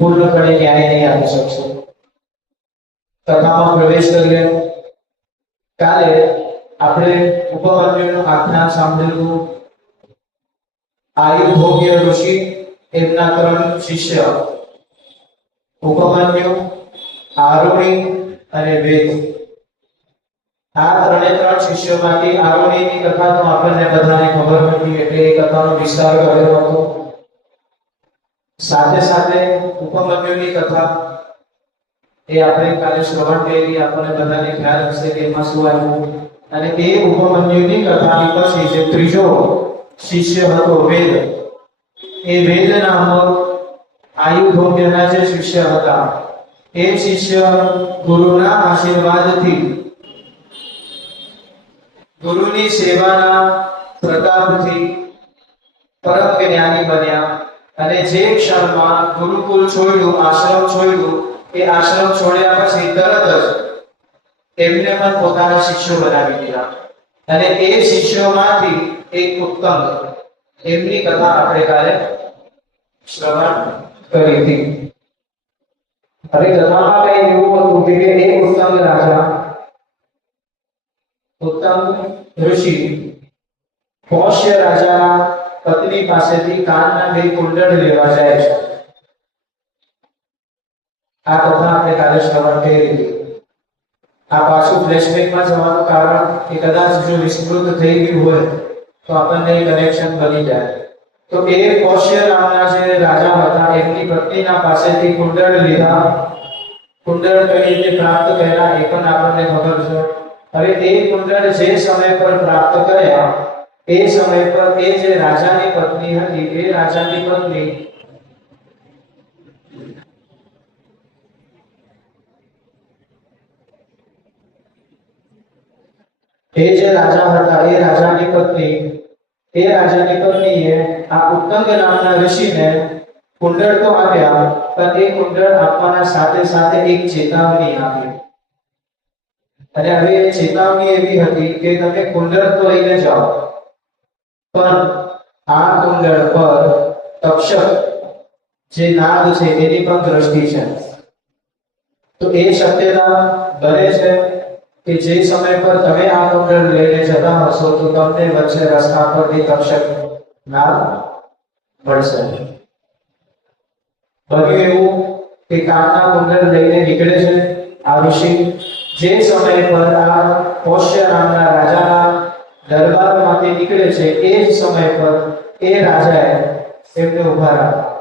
પૂર્ણપણે ન્યાય નહીં આપી શકશો. કથામાં પ્રવેશ કરીએ. કાલે આપણે ઉપમન્યુનું આખ્યાન સાંભળ્યું. આયુર્ભોગ્ય ઋષિ એમના 3 શિષ્ય ઉપમન્યુ, આરુણી અને વેદ. આ 3 શિષ્યોમાંથી આરુણીની કથા તો આપણને બધાને ખબર નથી, એટલે એ કથાનો વિસ્તાર કરેલો હતો. સાથે સાથે ઉપમન્યુની કથા એ આપણે કાલે શ્રવણ કરી, આપણને બધાને ખ્યાલ હશે કે એમાં શું આવ્યું. અને એ ઉપમન્યુની કથાની પછી જે ત્રીજો શિષ્ય હતો વેદ, એ વેદ નામનો આયુર્ભોગ્યના જે શિષ્ય હતા, એ શિષ્ય ગુરુના આશીર્વાદથી, ગુરુની સેવાના પ્રતાપથી પરમ જ્ઞાની બન્યા. અને જે ક્ષણમાં ગુરુકુલ છોડ્યું, આશ્રમ છોડ્યું, એ આશ્રમ છોડ્યા પછી તરત જ એમને પણ પોતાના શિષ્યો બનાવી દીધા. અને એ શિષ્યોમાંથી એક ઉત્તમ, એમની કથા આપણે કાલે શ્રવણ કરી હતી. હવે કથામાં કઈ એવું હતું કે એક ઉત્તમ રાજા, ઉત્તમ ઋષિ પૌષ્ય રાજાના પત્ની પાસેથી કાનના 2 કુંડળ લેવા જાય છે. આ કથા આપણે કાલે શ્રવણ કરી હતી. આ પાછું ફ્લેશબેકમાં જવાનું કારણ કે કદાચ જો વિસ્તૃત થઈ ગયું હોય તો આપણને કનેક્શન બની જાય. તો એ પૌષ્ય નામના જે રાજા હતા, એમની પત્નીના પાસેથી કુંડળ લીધા. કુંડળ કઈ રીતે પ્રાપ્ત કર્યા એ પણ આપણને ખબર છે. હવે એ કુંડળ જે સમય પર પ્રાપ્ત કર્યા, એ સમય પર એ જે રાજાની પત્ની હતી, એ રાજાની પત્ની એ જે રાજા હતા, એ રાજાની પત્નીએ આ ઉત્તંગ નામના ઋષિને કુંડળ તો આપ્યા, પણ એ કુંડળ આપવાના સાથે સાથે એક ચેતવણી આપી. અને હવે એ ચેતવણી એવી હતી કે તમે કુંડળ તો લઈને જાઓ, પણ આ કુંડળ પર તક્ષક જે નાગ છે એની પણ દ્રષ્ટિ છે. તો એ શક્યતા બને છે કે જે સમય પર તમે આ કુંડળ લઈને જતા હશો તો તમને વચ્ચે રસ્તા પર એ તક્ષક નાગ મળશે. બન્યું એવું કે કાનના કુંડળ લઈને નીકળે છે આ ઋષિ. જે સમય પર આ પૌષ્ય નામના રાજાના દરબારમાંથી નીકળે છે, એ જ સમય પર એ રાજાએ એમને ઉભા રાખ્યા.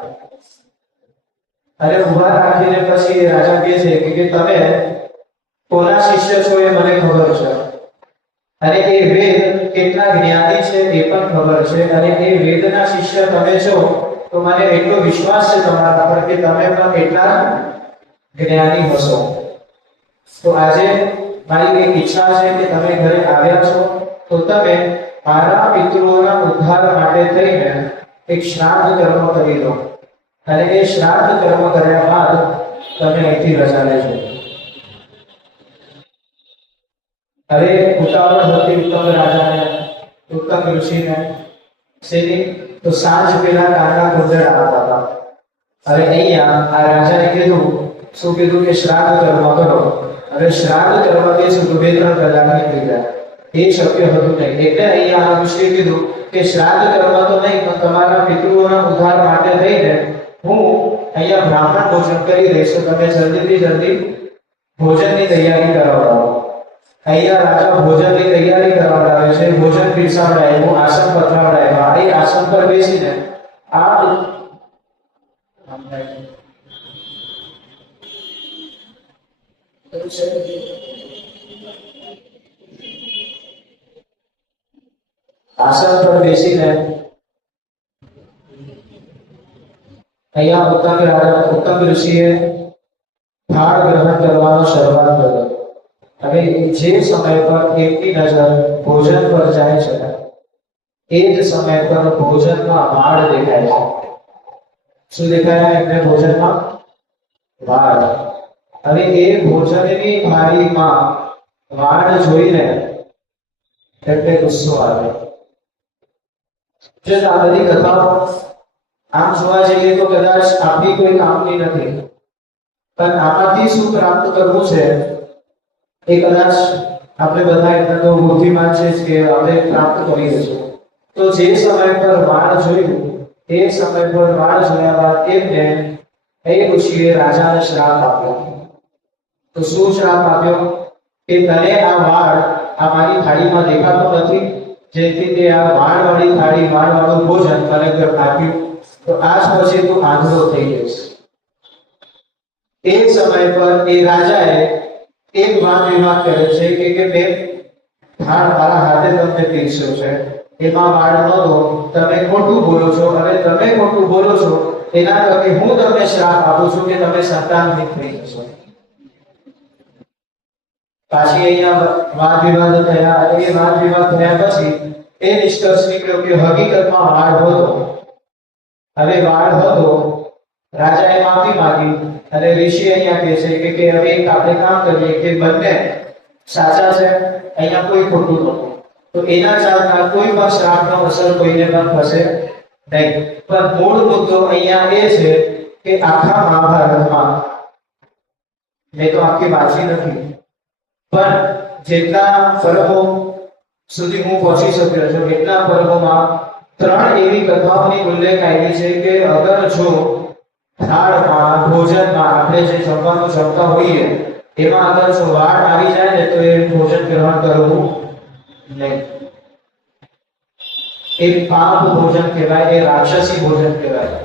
અને ઉભા રાખીને પછી એ રાજા કહે છે કે તમે કોના શિષ્ય છો એ મને ખબર છે, અને એ વેદ કેટલા જ્ઞાની છે એ પણ ખબર છે, અને એ વેદના શિષ્ય તમે છો તો મને એટલો વિશ્વાસ છે તમારા પર કે તમે પણ કેટલા જ્ઞાની હશો. તો આજે મારી એક ઈચ્છા છે કે તમે ઘરે આવ્યા છો તો તમે મારા પિતૃઓના ઉદ્ધાર માટે થઈને એક શ્રાદ્ધ કર્મ કરી દો. અને એ શ્રાદ્ધ કર્મ કર્યા બાદ તમે અહીંથી રજા લેજો. હવે ઉતાવળ હતી ઉત્તમ રાજાને, ઉત્તમ ઋષિને શેની? તો સાંજ પેલા કાનના કુંડળ આવતા હતા. હવે અહીંયા આ રાજાએ કીધું, શું કીધું કે શ્રાદ્ધ કર્મ કરો. હવે શ્રાદ્ધ કર્મથી શું 2-3 કલાક નીકળી જાય, એ શક્ય હતું નહીં. એટલે અહીંયા આ ઋષિએ કીધું કે શ્રાદ્ધ કર્મ તો નહીં, પણ તમારા પિતૃઓના ઉદ્ધાર માટે થઈને હું અહીંયા બ્રાહ્મણ ભોજન કરી દઈશ, તમે જલ્દીથી જલ્દી ભોજનની તૈયારી કરાવડાવો. અહીંયા રાજા ભોજનની તૈયારી કરાવડાવે છે, ભોજન પીરસાવડાવ્યું, આસન પથરાવડાવ્યા. એ આસન પર બેસીને આ આસન પર બેસીને અહીંયા ઉત્તમ ઋષિએ થાળ ગ્રહણ કરવાનો શરૂઆત કર્યો. હવે જે સમય પર એમની નજર ભોજન પર જાય છે, એ જ સમય પર ભોજનમાં વાળ દેખાય છે. શું દેખાય એમને ભોજનમાં? વાળ. હવે એ ભોજનની થાળીમાં વાળ જોઈને એમને ગુસ્સો આવે. જો આ બધી કથાઓ આમ જોવા જઈએ તો કદાચ આપણી કોઈ કામની નથી, પણ આમાંથી શું પ્રાપ્ત કરવું છે એ કદાચ આપણે બધા એટલા તો બુદ્ધિમાન છે કે આપણે પ્રાપ્ત કરી દઈશું. તો જે સમય પર વાળ જોયું એ સમય પર વાળ જોયા બાદ એમને એ ઋષિએ રાજાને શ્રાપ આપ્યો. તો શું શ્રાપ આપ્યો કે તને આ વાળ આ મારી થાળીમાં દેખાતો નથી, જેથી તે આ વાળવાળી થાળી વાળવાળું ભોજન તને આપ્યું, તો આજ પછી તું આંધળો થઈ જઈશ. એ સમય પર એ રાજાએ એક વાત વિવાદ કરે છે કે બે થાળ મારા હાથે તમને પીરસ્યો છે, એમાં વાળ નહોતો, તમે ખોટું બોલો છો, અને તમે ખોટું બોલો છો એના કરકે હું તમને શ્રાપ આપું છું કે તમે સંતાનહીન થઈ જશો. પાછી અહીંયા વાદ વિવાદ થયા, અને એ વાદ વિવાદ થયા પછી એ નિષ્કર્ષ નીકળ્યો કે હકીકતમાં વાળ હતો. હવે વાળ હતો, રાજાએ માફી માંગી, અને ઋષિ અહીંયા કહે છે કે હવે એક આપણે કામ કરીએ કે બંને સાચા છે, અહીંયા કોઈ ખોટું નહોતું, તો એના ચાલતા કોઈ પણ શ્રાપનો અસર કોઈને પણ થશે નહીં. પણ મૂળ મુદ્દો અહીંયા એ છે કે આખા મહાભારતમાં મેં તો આખી વાંચી નથી, પણ જેટલા પર્વો સુધી હું પહોંચી શક્યો છું એટલા પર્વોમાં 3 એવી કથાઓની ઉલ્લેખ આવી છે કે અગર જો થાળમાં ભોજનમાં આપણે જે જમવાનું જમતા હોઈએ એમાં અગર જો વાળ આવી જાય ને તો એ ભોજન ગ્રહણ કરવું નહીં. એ પાપ ભોજન કહેવાય, એ રાક્ષસી ભોજન કહેવાય.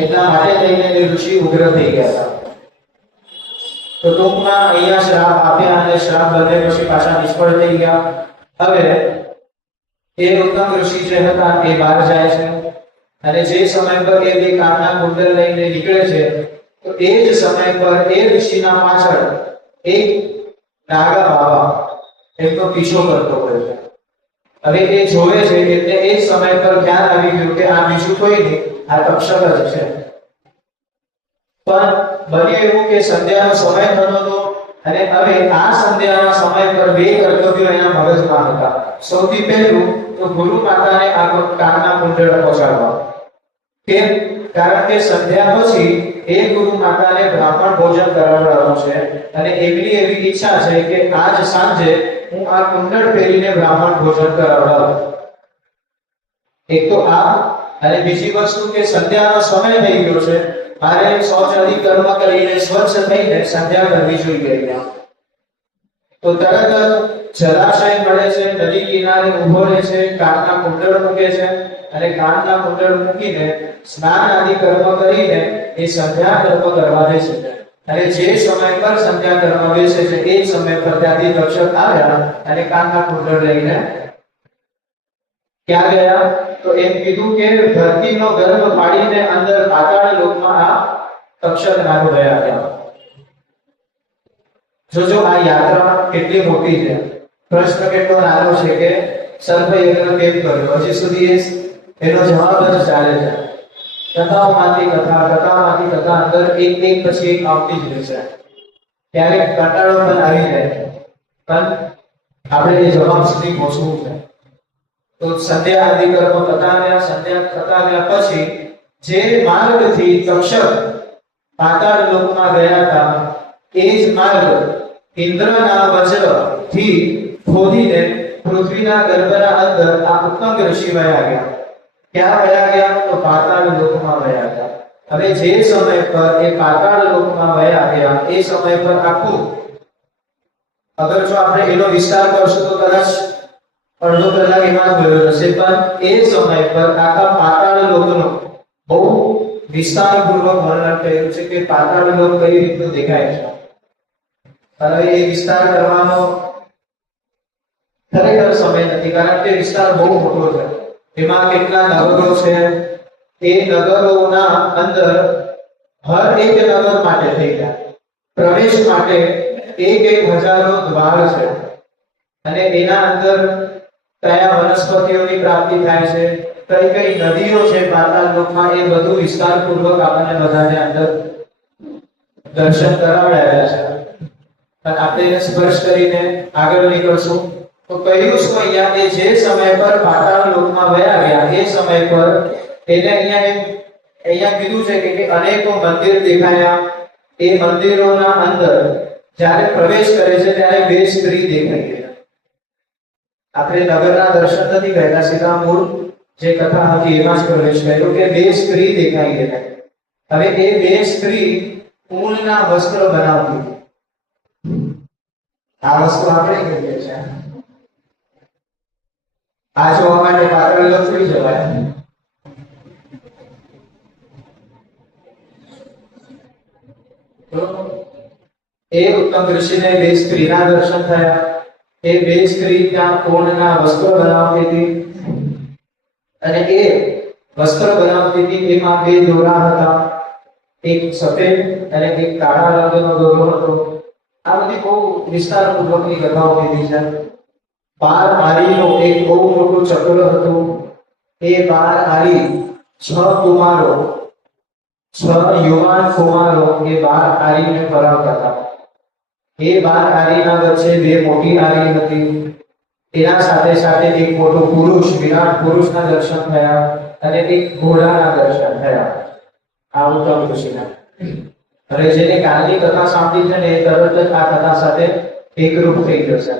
એટલા માટે થઈને એ ઋષિ ઉગ્ર થઈ ગયા હતા. તો ટૂંકમાં અહીંયા શ્રાપ આપ્યા, અને શ્રાપ બંને પછી પાછા નિષ્ફળ થઈ ગયા. હવે એ ઉત્તમ ઋષિ જે હતા એ બહાર જાય છે, અને જે સમય પર એ બે કાનના કુંડળ લઈને નીકળે છે તો એ જ સમય પર એ ઋષિના પાછળ એક નાગા બાબા એમનો પીછો કરતો હોય છે. હવે એ જોવે છે એટલે એ સમય પર ધ્યાન આવી ગયું કે આ બીજું કોઈ નહીં, આ તક્ષક જ છે. પણ બન્યું એવું કે સંધ્યાનો સમય થતો હતો, અને હવે આ સંધ્યાના સમય પર બે કર્તવ્યો એના મગજમાં હતા. સૌથી પહેલું તો ગુરુ માતાને આ કાનના કુંડળ પહોંચાડવા. કેમ? કારણ કે સંધ્યા પછી એ ગુરુ માતાને બ્રાહ્મણ ભોજન કરાવવાનું છે, અને એમની એવી ઈચ્છા છે કે આજ સાંજે હું આ કુંડળ પહેરીને બ્રાહ્મણ ભોજન કરાવડાવું. એક તો આ, અને બીજી વસ્તુ કે સંધ્યાનો સમય થઈ ગયો છે, મારે શૌચાદિ કર્મ કરીને સ્વચ્છ થઈને સંધ્યા કરવી જોઈએ. તો તરત જલાશય મળે છે, નદી કિનારે ઊભો રહે છે, કાનના કુંડળ મૂકે છે, અને કાનના કુંડળ મૂકીને સ્નાન આદિ કર્મ કરીને એ સંધ્યા કર્મ કરવા બેસે છે. અને જે સમય પર સંધ્યા કરવા બેસે છે એ સમય પર ત્યાંથી તક્ષક આવ્યા અને કાનના કુંડળ લઈને ક્યાં ગયા? તો એમ કીધું કે ધરતીનો ગર્ભ ફાડીને અંદર પાતાળ લોકમાં આ તક્ષક નાગ ગયા હતા. જોજો આ યાત્રા કેટલી મોટી છે. પ્રશ્ન કેટલો નાનો છે કે સર્પ યજ્ઞ કેમ કર્યો, હજી સુધી એનો જવાબ જ ચાલે છે. કથાઓમાંથી કથા અંદર એક પછી એક આવતી જ રહેશે. ક્યારેક કંટાળો પણ આવી જાય, પણ આપણે એ જવાબ સુધી પહોંચવું છે. તો સંધ્યા આદિ કર્મ પતાવ્યા, સંધ્યા પતાવ્યા પછી જે માર્ગથી તક્ષક પાતાળ લોકમાં ગયા હતા એ જ માર્ગ ઇન્દ્રના વજ્રથી ખોદીને પૃથ્વીના ગર્ભના અંદર આ ઉત્તમ ઋષિ વયા ગયા. ક્યાં વયા ગયા? તો પાતાળ લોકમાં વયા ગયા. હવે જે સમય પર એ પાતાળ લોકમાં વયા ગયા એ સમય પર આખું, અગર જો આપણે એનો વિસ્તાર કરશું તો કદાચ અડધો કલાક એમાં જ ગયો હશે, પણ એ સમય પર આખા પાતાળ લોકનો બહુ વિસ્તારપૂર્વક વર્ણન કર્યું છે કે પાતાળ લોક કઈ રીતનું દેખાય છે. હવે એ વિસ્તાર કરવાનો ખરેખર સમય નથી, કારણ કે વિસ્તાર બહુ મોટો છે. એમાં કેટલા નગરો છે, એ નગરોના અંદર હર એક નગર માટે થઈ ગયા પ્રવેશ માટે એક હજારો દ્વાર છે, અને એના અંદર કયા વનસ્પતિઓની પ્રાપ્તિ થાય છે, કઈ કઈ નદીઓ છે પાતાળ લોકમાં, એ બધું વિસ્તારપૂર્વક આપણને બધાને અંદર દર્શન કરાવડાવ્યા છે. પણ આપણે એને સ્પર્શ કરીને આગળ નીકળશું તો કહ્યું શું અહીંયા કે જે સમય પર પાતાળ લોકમાં વયા ગયા એ સમય પર એને અહીંયા કીધું છે કે અનેકો મંદિર દેખાયા. એ મંદિરોના અંદર જ્યારે પ્રવેશ કરે છે ત્યારે બે સ્ત્રી દેખાઈ ગયા. આપણે નગરના દર્શન નથી કર્યા, સીધા મૂળ જે કથા હતી એમાં જ પ્રવેશ કર્યો કે બે સ્ત્રી દેખાઈ ગયા. હવે એ બે સ્ત્રી ઊનના વસ્ત્ર બનાવતી. આ વસ્તુ આપણે કહીએ છીએ. આ જોવા માટે પાતળ લોક થઈ જવાય. એ ઉત્તમ ઋષિને બે સ્ત્રીના દર્શન થયા. એ બે સ્ત્રી ત્યાં ઊનના વસ્ત્રો બનાવતી હતી અને એ વસ્ત્ર બનાવતી હતી એમાં બે દોરા હતા, એક સફેદ અને એક કાળા રંગનો દોરો હતો. આ બધી બહુ વિસ્તારપૂર્વકની કથાઓ કીધી છે. 12 આરીનો એક બહુ મોટું ચક્ર હતું. એ 12 આરી 6 કુમારો, 6 યુવાન કુમારો એ 12 આરીને ફરાવતા હતા. એ 12 આરીના વચ્ચે બે મોટી આરી હતી. એના સાથે સાથે એક મોટો પુરુષ, વિરાટ પુરુષના દર્શન થયા અને એક ઘોડાના દર્શન થયા. આ ઉત્તમ ઋષિના. હવે જેને કાલની કથા સાંભળી છે ને એ તરત જ આ કથા સાથે એકરૂપ થઈ જશે.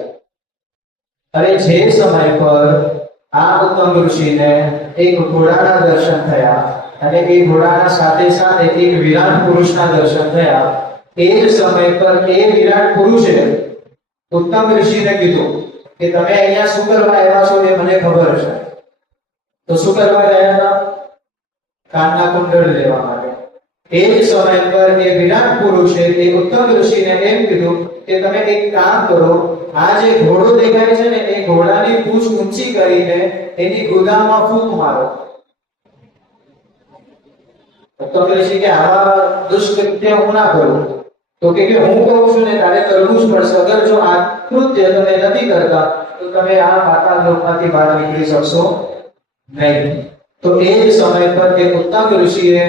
હવે જે સમય પર આ ઉત્તમ ઋષિને એક ઘોડાના દર્શન થયા અને એ ઘોડાના સાથે સાથે એક વિરાટ પુરુષના દર્શન થયા, એ જ સમય પર એ વિરાટ પુરુષે ઉત્તમ ઋષિને કીધું કે તમે અહીંયા શું કરવા આવ્યા છો એ મને ખબર છે. તો શું કરવા ગયા હતા? કાનના કુંડળ લેવા માટે. એ જ સમય પર એ વિરાટ પુરુષે એ ઉત્તમ ઋષિને એમ કીધું કે તમે એક કામ કરો, આ જે ઘોડો દેખાય છે ને એ ઘોડાની પૂંછ ઊંચી કરીને એની ગુદામાં ફૂંક મારો. ઉત્તમ ઋષિ કે આવા દુષ્કૃત્ય હું ના કરું. તો કે હું કહું છું ને તારે કરવું જ પડશે. અગર જો આ કૃત્ય તમે નથી કરતા તો તમે આ પાતાળ લોકમાંથી બહાર નીકળી શકશો નહીં. તો એ જ સમય પર એ ઉત્તમ ઋષિએ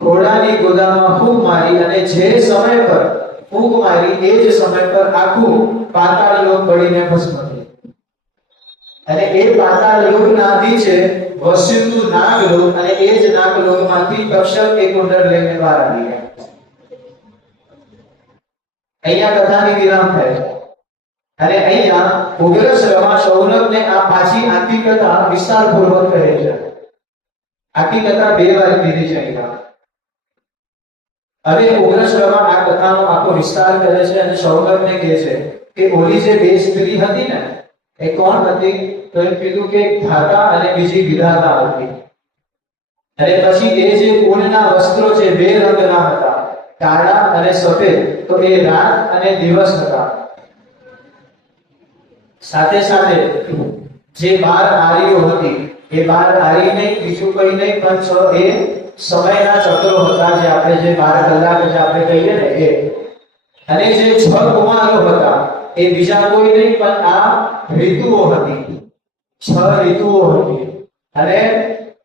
ઘોડાની ગોદામાં ફૂંક મારી અને જે સમય પર ફૂંક મારી એ જ સમય પર આખું પાતાળ લોક બળીને ભસ્મ થયું. અને એ પાતાળ લોકના આદિ છે વસુંતુ નાગલોક અને એ જ નાગલોકમાંથી કશ્યપ એ કુંડળ લઈને બહાર આવી ગયા. અહીંયા કથાની વિરામ થાય છે અને અહીંયા ઉગ્રશ્રવા શૌનકને આ પાછી આખી કથા વિસ્તારપૂર્વક કહે છે. આખી કથા 2 વાર કીધી છે અહીંયા. હવે ઉગ્રશ્રવા આ કથાનો આખો વિસ્તાર કરે છે અને શૌનકને કહે છે કે ઓલી જે બે સ્ત્રી હતી ને એ કોણ હતી? તો એમ કીધું કે ધાતા અને બીજી વિધાતા હતી. અને પછી એ જે ઊનના વસ્ત્રો છે 2 રંગના હતા, કાળા અને સફેદ. તો એ રાત અને દિવસ હતા. સાથે સાથે જે 12 આરીઓ હતી એ 12 આરી નહીં, બીજું કઈ નહીં પણ 6 એ સમયના ચક્રો હતા, જે આપણે જે 12 કલાક જે આપણે કહીએ ને એ. અને જે 6 કુમારો હતા એ બીજા કોઈ નહીં પણ આ ઋતુઓ હતી. 6 ઋતુઓ હતી. અને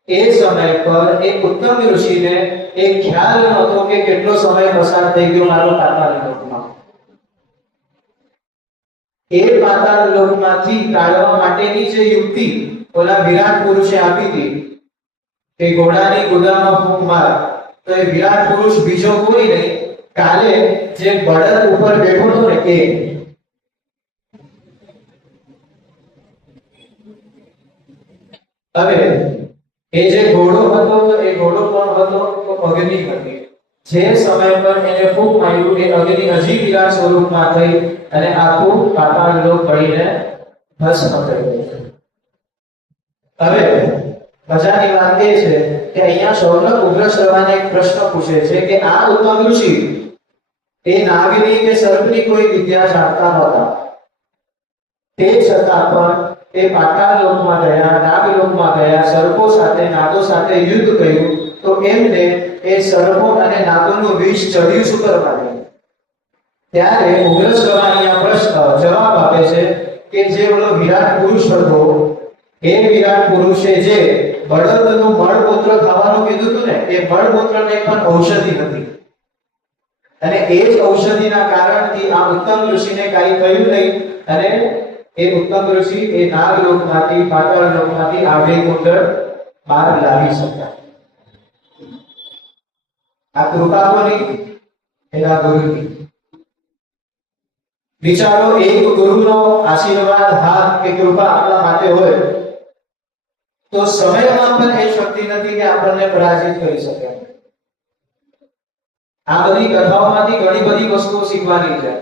એ સમય પર એક ઉત્તમ ઋષિને એક ખ્યાલ નહોતો કે કેટલો સમય પસાર થઈ ગયો મારો પાતાળ લોકમાં. એ પાતાળ લોકમાંથી કાઢવા માટેની જે યુક્તિ ઓલા વિરાટ પુરુષે આપી હતી કે ઘોડાની ગુદામાં ફૂંક માર, તો એ વિરાટ પુરુષ બીજો કોઈ નહીં, કાલે જે બળદ ઉપર બેઠો હતો ને એ. હવે એ જે ઘોડો હતો એ ઘોડો કોણ હતો? તો અગ્નિ હતી. જે સમય પર એને ફૂંક માર્યું એ અગ્નિ હજી વિરાટ સ્વરૂપમાં થઈ અને આખું પાતાળ લોક બળીને ભસ્મ થઈ ગયું. હવે મજાની વાત એ છે કે અહીંયા શૌનક ઉગ્રશ્રવાને એક પ્રશ્ન પૂછે છે કે આ ઉત્તમ ઋષિ એ નાગની કે સર્પની કોઈ વિદ્યા જાણતા નહોતા. તે છતાં પણ એ પાતાળ લોકમાં ગયા, નાગલોકમાં ગયા, સર્પો સાથે નાગો સાથે યુદ્ધ કર્યું. તો એમને એ સર્પો અને નાગોનું વિષ ચડ્યું શું કરવાનું? ત્યારે ઉગ્રશ્રવા અહીંયા પ્રશ્ન જવાબ આપે છે કે જે ઓલો વિરાટ પુરુષ હતો એ વિરાટ પુરુષે જે બળદનું મળમૂત્ર ખાવાનું કીધું હતું ને એ મળમૂત્રને પણ ઔષધિ હતી. અને એ જ ઔષધિના કારણથી આ ઉત્તમ ઋષિને કાંઈ થયું નહીં અને એ ઉત્તમ ઋષિ એ નાગલોકમાંથી પાતાળ લોકમાંથી આવે કુંડળ બહાર લાવી શક્યા. આ કૃપા કોની? એના ગુરુની. વિચારો, એક ગુરુનો આશીર્વાદ, હાથ કે કૃપા આપણા માટે હોય તો સમયમાં પણ એ શક્તિ નથી કે આપણને પરાજિત કરી શકે. આ બધી કથાઓમાંથી ઘણી બધી વસ્તુઓ શીખવાની છે.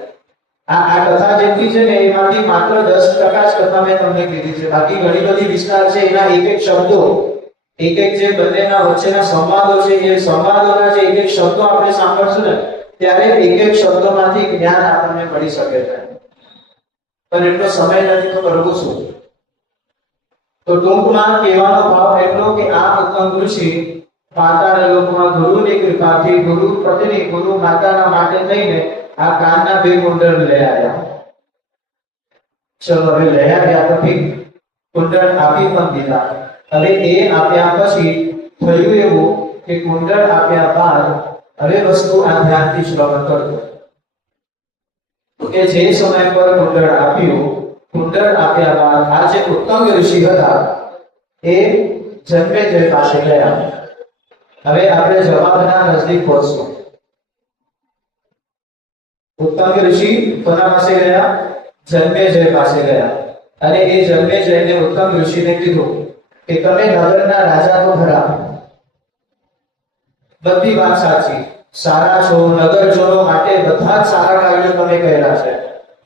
આ કથા જેટલી છે ને એમાંથી માત્ર 10% જ કથા મેં તમને કીધી છે. બાકી ઘણી બધી વિસ્તાર છે. એના એક એક શબ્દો, એક એક જે બંનેના વચ્ચેના સંવાદો છે, એ સંવાદોના જે એક એક શબ્દો આપણે સાંભળશું ને ત્યારે એક એક શબ્દોમાંથી જ્ઞાન આપણને મળી શકે છે. પણ એટલો સમય નથી તો કરવું શું? તો ટૂંકમાં કહેવાનો ભાવ એટલો કે આ ઉત્તમ ઋષિ પાતાળ લોકમાં ગુરુની કૃપાથી, ગુરુ પત્ની, ગુરુ માતાના માટે થઈને આ કાનના 2 કુંડળ લઈ આવ્યા. ચલો હવે લઈ આવ્યા તો ઠીક, કુંડળ આપી પણ દીધા. હવે એ આપ્યા પછી થયું એવું કે કુંડળ આપ્યા બાદ હવે વસ્તુ આ ધ્યાનથી શ્રવણ કરજો કે જે સમય પર કુંડળ આપ્યું, કુંડળ આપ્યા બાદ આ જે ઉત્તમ ઋષિ હતા એ જન્મેજય પાસે ગયા. હવે આપણે જવાબના નજદીક પહોંચશું. ઉત્તમ ઋષિ કોના પાસે ગયા? જન્મેજય પાસે ગયા. અને એ જન્મેજયને ઉત્તમ ઋષિને કીધું કે તમે નગરના રાજા તો ખરા, બધી વાત સાચી, સારા છો, નગરજનો માટે બધા જ સારા કાર્યો તમે કર્યા છે.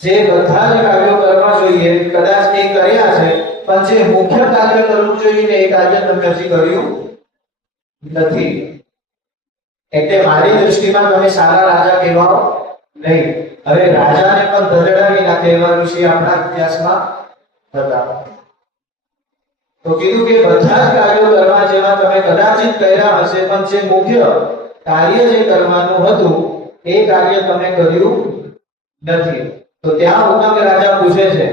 જે બધા જ કાર્યો કરવા જોઈએ કદાચ એ કર્યા છે, પણ જે મુખ્ય કાર્ય કરવું જોઈએ ને એ કાર્ય તમે હજી કર્યું નથી. એટલે મારી દૃષ્ટિમાં તમે સારા રાજા કહેવાઓ નહીં. હવે રાજાને પણ ધરડાવી નાખે એવા ઋષિ આપણા ઇતિહાસમાં હતા. તો કીધું કે બધા જ કાર્યો કરવા જેવા તમે કદાચિત કર્યા હશે, પણ જે મુખ્ય કાર્ય જે કરવાનું હતું એ કાર્ય તમે કર્યું નથી. તો ત્યાં ઉત્તમ રાજા પૂછે છે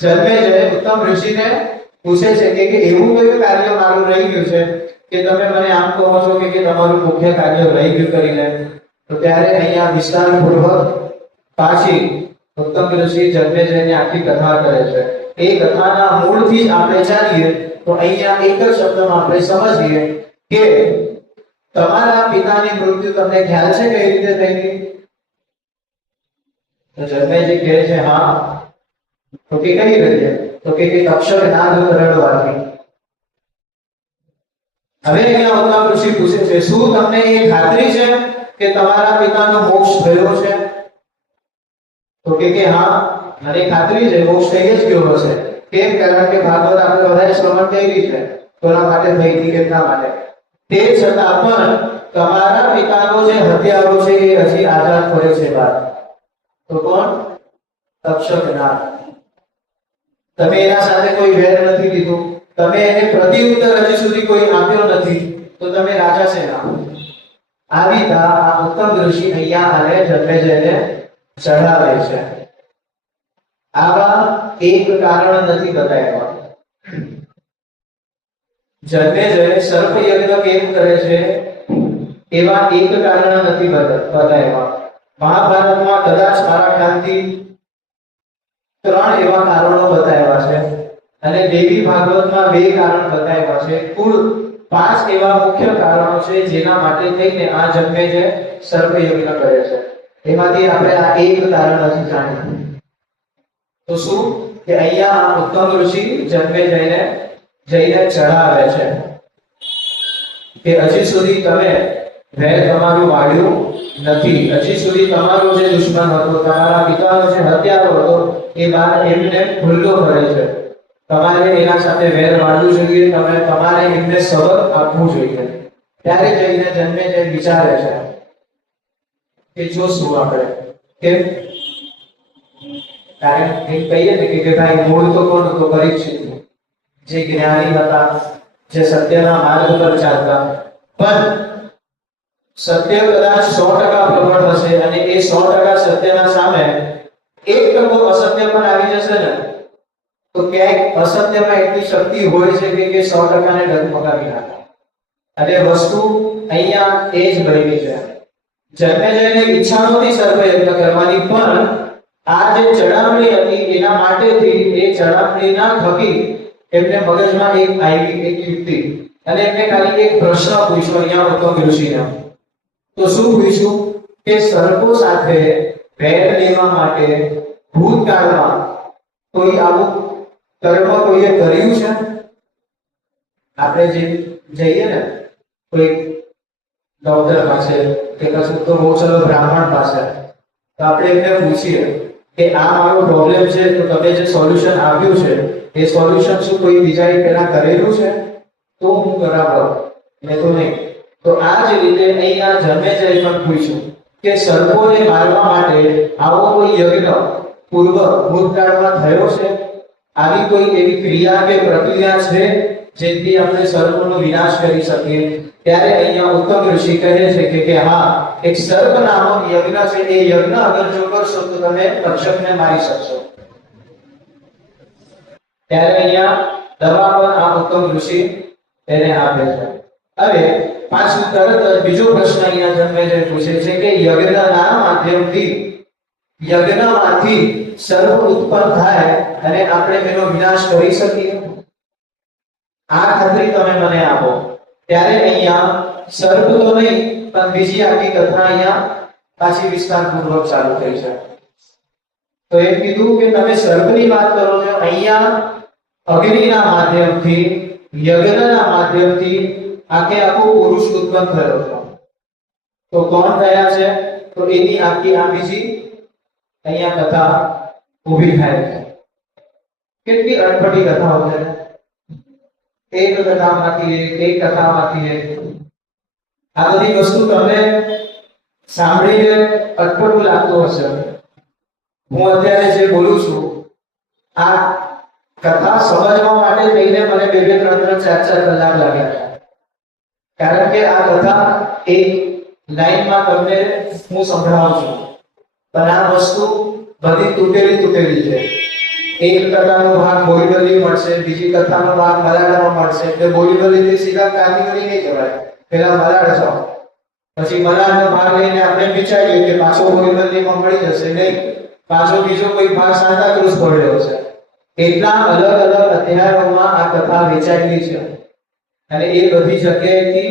જન્મેજય ઉત્તમ ઋષિને પૂછે છે કે એવું કયું કાર્ય મારું રહી ગયું છે કે તમે મને આમ કહો છો કે તમારું મુખ્ય કાર્ય રહી ગયું કરીને? તો ત્યારે અહીંયા વિસ્તારપૂર્વક પાછી ઉત્તમ ઋષિ જન્મેજયની આખી કથા કરે છે. એ કથાના મૂળથી જ આપણે જાણીએ તો અહીંયા એક જ શબ્દમાં આપણે સમજીએ કે તમારા પિતાની મૃત્યુ તમને ખ્યાલ છે કઈ રીતે થઈ ગઈ? તો જન્મેજય કહે છે હા. તો કે કઈ રીતે? તો કે અક્ષર નાદ કરડવાથી. હવે અહીંયા ઉત્તમ ઋષિ પૂછે છે શું તમને એ ખાતરી છે કે તમારા પિતાનો મોક્ષ થયો છે? તો કે હા, મને ખાતરી છે મોક્ષ થઈ જ ગયો હશે. કેમ? કારણ કે ભાગવત આપણે બધાએ શ્રવણ કરી છે. કોના માટે થઈ હતી કેટલા માટે. તે છતાં પણ તમારા પિતાનો જે હત્યારો છે એ હજી આઝાદ પડે છે બહાર. તો કોણ? તક્ષકનાગ. તમે એના સાથે કોઈ વેર નથી લીધું, તમે એને પ્રત્યુત્તર હજી સુધી કોઈ આપ્યો નથી, તો તમે રાજા છે ના. આવી આ ઉત્તમ ઋષિ અહીંયા આને જન્મેજયને ચઢાવે છે. આવા એક કારણ નથી બતાવ્યા. જન્મેજય સર્પ યજ્ઞ કેમ કરે છે એવા એક કારણ નથી બતાવ્યા. મહાભારતમાં કદાચ મારા ખ્યાલથી 3 એવા કારણો બતાવ્યા છે અને દેવી ભાગવતમાં 2 કારણ બતાવ્યા છે. કુલ 5 એવા મુખ્ય કારણો છે જેના માટે થઈને આ જન્મેજય સર્પ યજ્ઞ કરે છે. એમાંથી આપણે આ એક કારણ હજી જાણીએ. તો શું કે અહીંયા ઉત્તમ ઋષિ જન્મેજયને જઈને ચઢાવે છે કે હજી સુધી તમે વેર તમારું વાળ્યું નથી. હજી સુધી તમારો જે દુશ્મન હતો, તમારા પિતાનો જે હત્યારો હતો એ બાર એમને ખુલ્લો કરે છે. તમારે એના સાથે વેર વાળવું જોઈએ, તમારે એમને સબક આપવું જોઈએ. ત્યારે જઈને જન્મેજય વિચારે છે કે જો શું આપણે કેમ કારણ એમ કહીએ ને કે ભાઈ મૂળ તો કોણ હતો? પરીક્ષિત, જે જ્ઞાની હતા, જે સત્યના માર્ગ પર ચાલતા. પણ સત્ય કદાચ 100% પ્રબળ હશે અને એ 100% સત્યના સામે 1% અસત્ય પણ આવી જશે ને તો ક્યાંક અસત્યમાં એટલી શક્તિ હોય છે કે 100% ને ડગમગાવી નાખે. અને વસ્તુ અહીંયા એ જ બની છે. જન્મેજયને ઈચ્છા નહોતી સર્પયજ્ઞ કરવાની, પણ આ જે ચડામણી હતી એના માટેથી એ ચડામણીના થકી એમને મગજમાં એક આવી એક યુક્તિ, અને એમને ખાલી એક પ્રશ્ન પૂછ્યો અહીંયા ઉત્તમ ઋષિને. તો શું પૂછ્યું કે સર્પો સાથે ભેદ લેવા માટે ભૂતકાળમાં કોઈ આવું કર્મ કોઈએ કર્યું છે? આપણે જે જઈએ ને કોઈ ડોક્ટર પાસે કે પછી તો બહુ ચલો બ્રાહ્મણ પાસે, તો આપણે એમને પૂછીએ કે આ મારો પ્રોબ્લેમ છે, તો તમે જે સોલ્યુશન આપ્યું છે એ સોલ્યુશન શું કોઈ બીજાએ પહેલા કરેલું છે? તો હું બરાબર, મેં તો નહીં. તો આ જ રીતે અહીંયા જન્મેજય પણ પૂછ્યું કે સર્પોને મારવા માટે આવો કોઈ યજ્ઞ પૂર્વ ભૂતકાળમાં થયો છે? આવી કોઈ એવી ક્રિયા કે પ્રક્રિયા છે જેથી આપણે સર્પોનો વિનાશ કરી શકીએ? ત્યારે અહીંયા ઉત્તમ ઋષિ કહે છે કે હા, એક સર્પ નામક યજ્ઞ છે. એ યજ્ઞ અગર જો કરશો તો તમે તક્ષકને મારી શકશો. ત્યારે અહીંયા દવા પણ આ ઉત્તમ ઋષિ તેને આપે છે. હવે પાછું તરત બીજો પ્રશ્ન અહીંયા જન્મેજય પૂછે છે કે યજ્ઞના યજ્ઞમાંથી સર્પ ઉત્પન્ન થાય અને આપણે એનો વિનાશ કરી શકીએ? આ ખાતરી તમે મને આપો. ત્યારે અહીંયા સર્પ તો નહીં, પણ બીજી આખી કથા અહીંયા પાછી વિસ્તારપૂર્વક ચાલુ થઈ છે. તો એ કીધું કે તમે સર્પની વાત કરો છો, અહીંયા અગ્નિના માધ્યમથી, યજ્ઞના માધ્યમથી આખો પુરુષ ઉત્પન્ન થયો છે. તો કોણ થયા છે? તો એની આખી આ બીજી અહીંયા કથા ઊભી થાય છે. કેટલી અટપટી કથાઓ છે, એક કથામાંથી એક કથામાંથી એક. આ બધી વસ્તુ તમને સાંભળીને અટપટું લાગતું હશે. હું અત્યારે જે બોલું છું આ કથા સમજવા માટે થઈને મને 2-2, 3-3, 4-4 કલાક લાગ્યા છે. કારણ કે આ કથા એક લાઈનમાં તમને હું સંભળાવું છું, પણ આ વસ્તુ બધી તૂટેલી છે. એક કથાનો ભાગ બોરીવલી મળશે, બીજી કથાનો ભાગ મલાડમાં મળશે. એટલે બોરીવલીથી સીધા કાંદીવલી નહીં જવાય, પહેલા મલાડ જાઓ, પછી મલાડનો ભાગ લઈને આપણે વિચારીએ કે પાછો બોરીવલીમાં મળી જશે. નહીં, પાછો બીજો કોઈ ભાગ સાંતાક્રુઝ પડ્યો છે. એટલા અલગ અલગ અધ્યાયોમાં આ કથા વેચાયેલી છે, અને એ બધી જગ્યાએથી